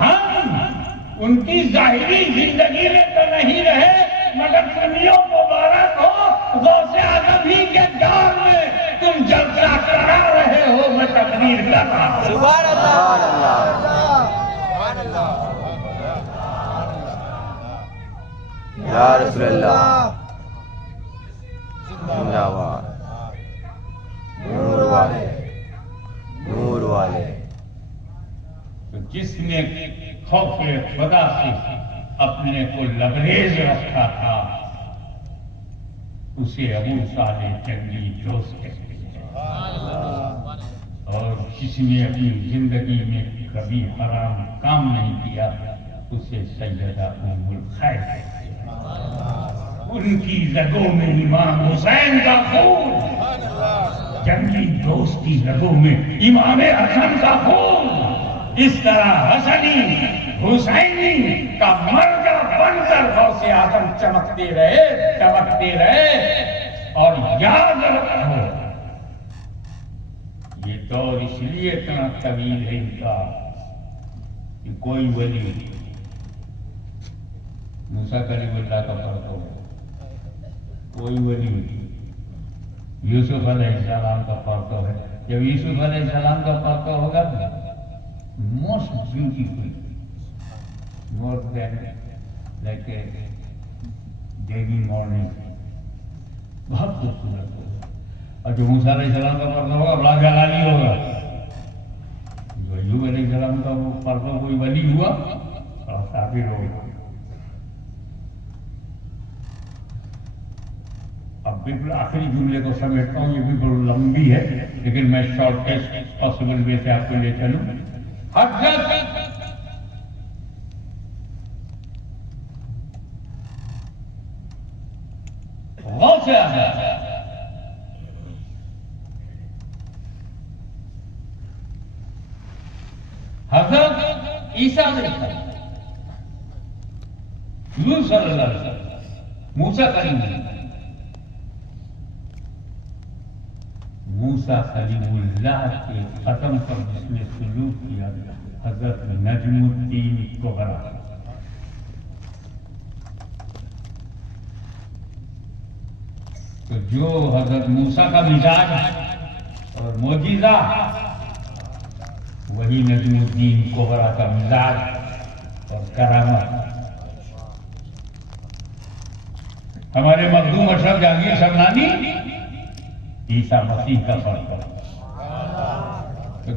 ہم ان کی ظاہری زندگی میں تو نہیں رہے مگر سنیوں مبارک ہو غوث اعظم ہی کے دور میں تم جلسہ کرا رہے ہو, میں تقریر کر رہا ہوں. سبحان اللہ. یا رسول اللہ زندہ باد. نور والے, نور والے. تو جس نے خوف خدا سے اپنے کو لبریز رکھا تھا اسے ابو صالح جنگی دوست کہتے ہیں. اور جس نے اپنی زندگی میں کبھی حرام کام نہیں کیا اسے سیدہ ام الخیر کہتے ہیں. ان کی رگوں میں امام حسین کا خون, جنگی دوست کی رگوں میں امام حسن کا خون. اس طرح حسنی حسینی کا مرجع بن کر غوث اعظم چمکتے رہے. اور یاد رکھو یہ دور اس لیے اتنا طویل ہے ان کا کہ کوئی ولی موسیٰ کلیم اللہ کا پرتو ہے, کوئی ولی یوسف علیہ السلام کا پرتو ہے. جب یوسف علیہ السلام کا پرتو ہوگا most beautiful, more than like a daily morning, بہت خوبصورت ہوگا. اور جو موسیٰ علیہ السلام کا پرتو ہوگا بڑا جلالی ہوگا. جو ایوب علیہ السلام کا پرتو کوئی ولی ہوا بڑا صابر ہوگا. اب بالکل آخری جملے کو سمیٹتا ہوں, یہ بھی بڑی لمبی ہے لیکن میں شارٹیسٹ پاسبل وے سے آپ کو لے چلوں. غوث اعظم حضرت عیسیٰ علیہ السلام, حضور صلی اللہ علیہ وسلم, موسیٰ کلیم اللہ, موسیٰ کلیم اللہ کے ختم پر جس نے سلوک کیا حضرت نجم الدین کبریٰ. تو جو حضرت موسیٰ کا مزاج اور معجزہ وہی نجم الدین کبریٰ کا مزاج اور کرامت. ہمارے مخدوم اشرف جہانگیر شمنانی عیسیٰ مسیح کا فرق ہے.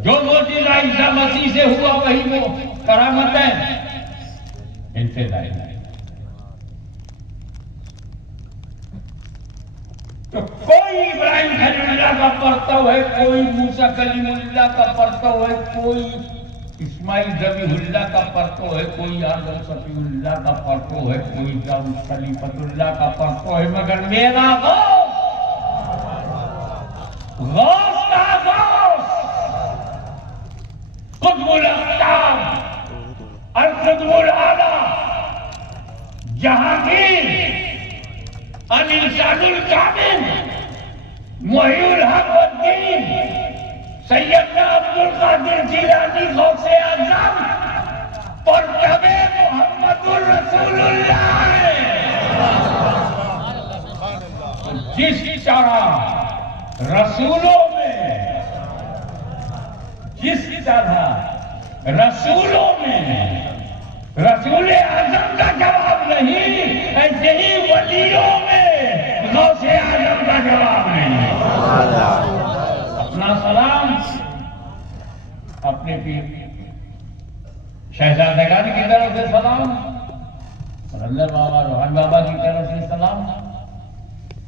جو معجزہ عیسیٰ مسیح سے ہوا وہی وہ کرامت ہے ان سے ظاہر ہے. تو کوئی ابراہیم خلیل اللہ کا پرتو ہے, کوئی موسیٰ کلیم اللہ کا پرتو ہے, کوئی اسماعیل ذبیح اللہ کا پرتو ہے, کوئی آدم صفی اللہ کا پرتو ہے, کوئی داؤد خلیفۃ اللہ کا پرتو ہے, مگر میرا غوث کا غوث قطب الاقطاب القطب الاعلیٰ جہانگیر الانسان الکامل محی الحق والدین سیدنا عبدالقادر جیلانی غوث اعظم پرتب محمد الرسول اللہ. جس طرح رسولوں میں جس طرح رسولوں میں رسول اعظم کا جواب نہیں، ایسے ہی ولیوں میں غوث اعظم کا جواب نہیں۔ اپنا سلام اپنے پیر شہزادگان کی طرف سے سلام، رنجر بابا روحان بابا کی طرف سے سلام،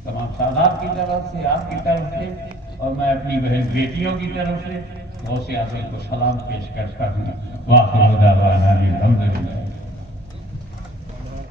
تمام سادات کی طرف سے، آپ کی طرف سے، اور میں اپنی بہن بیٹیوں کی طرف سے غوث اعظم کو سلام پیش کرتا ہوں۔ واخر دعوانا الحمدللہ۔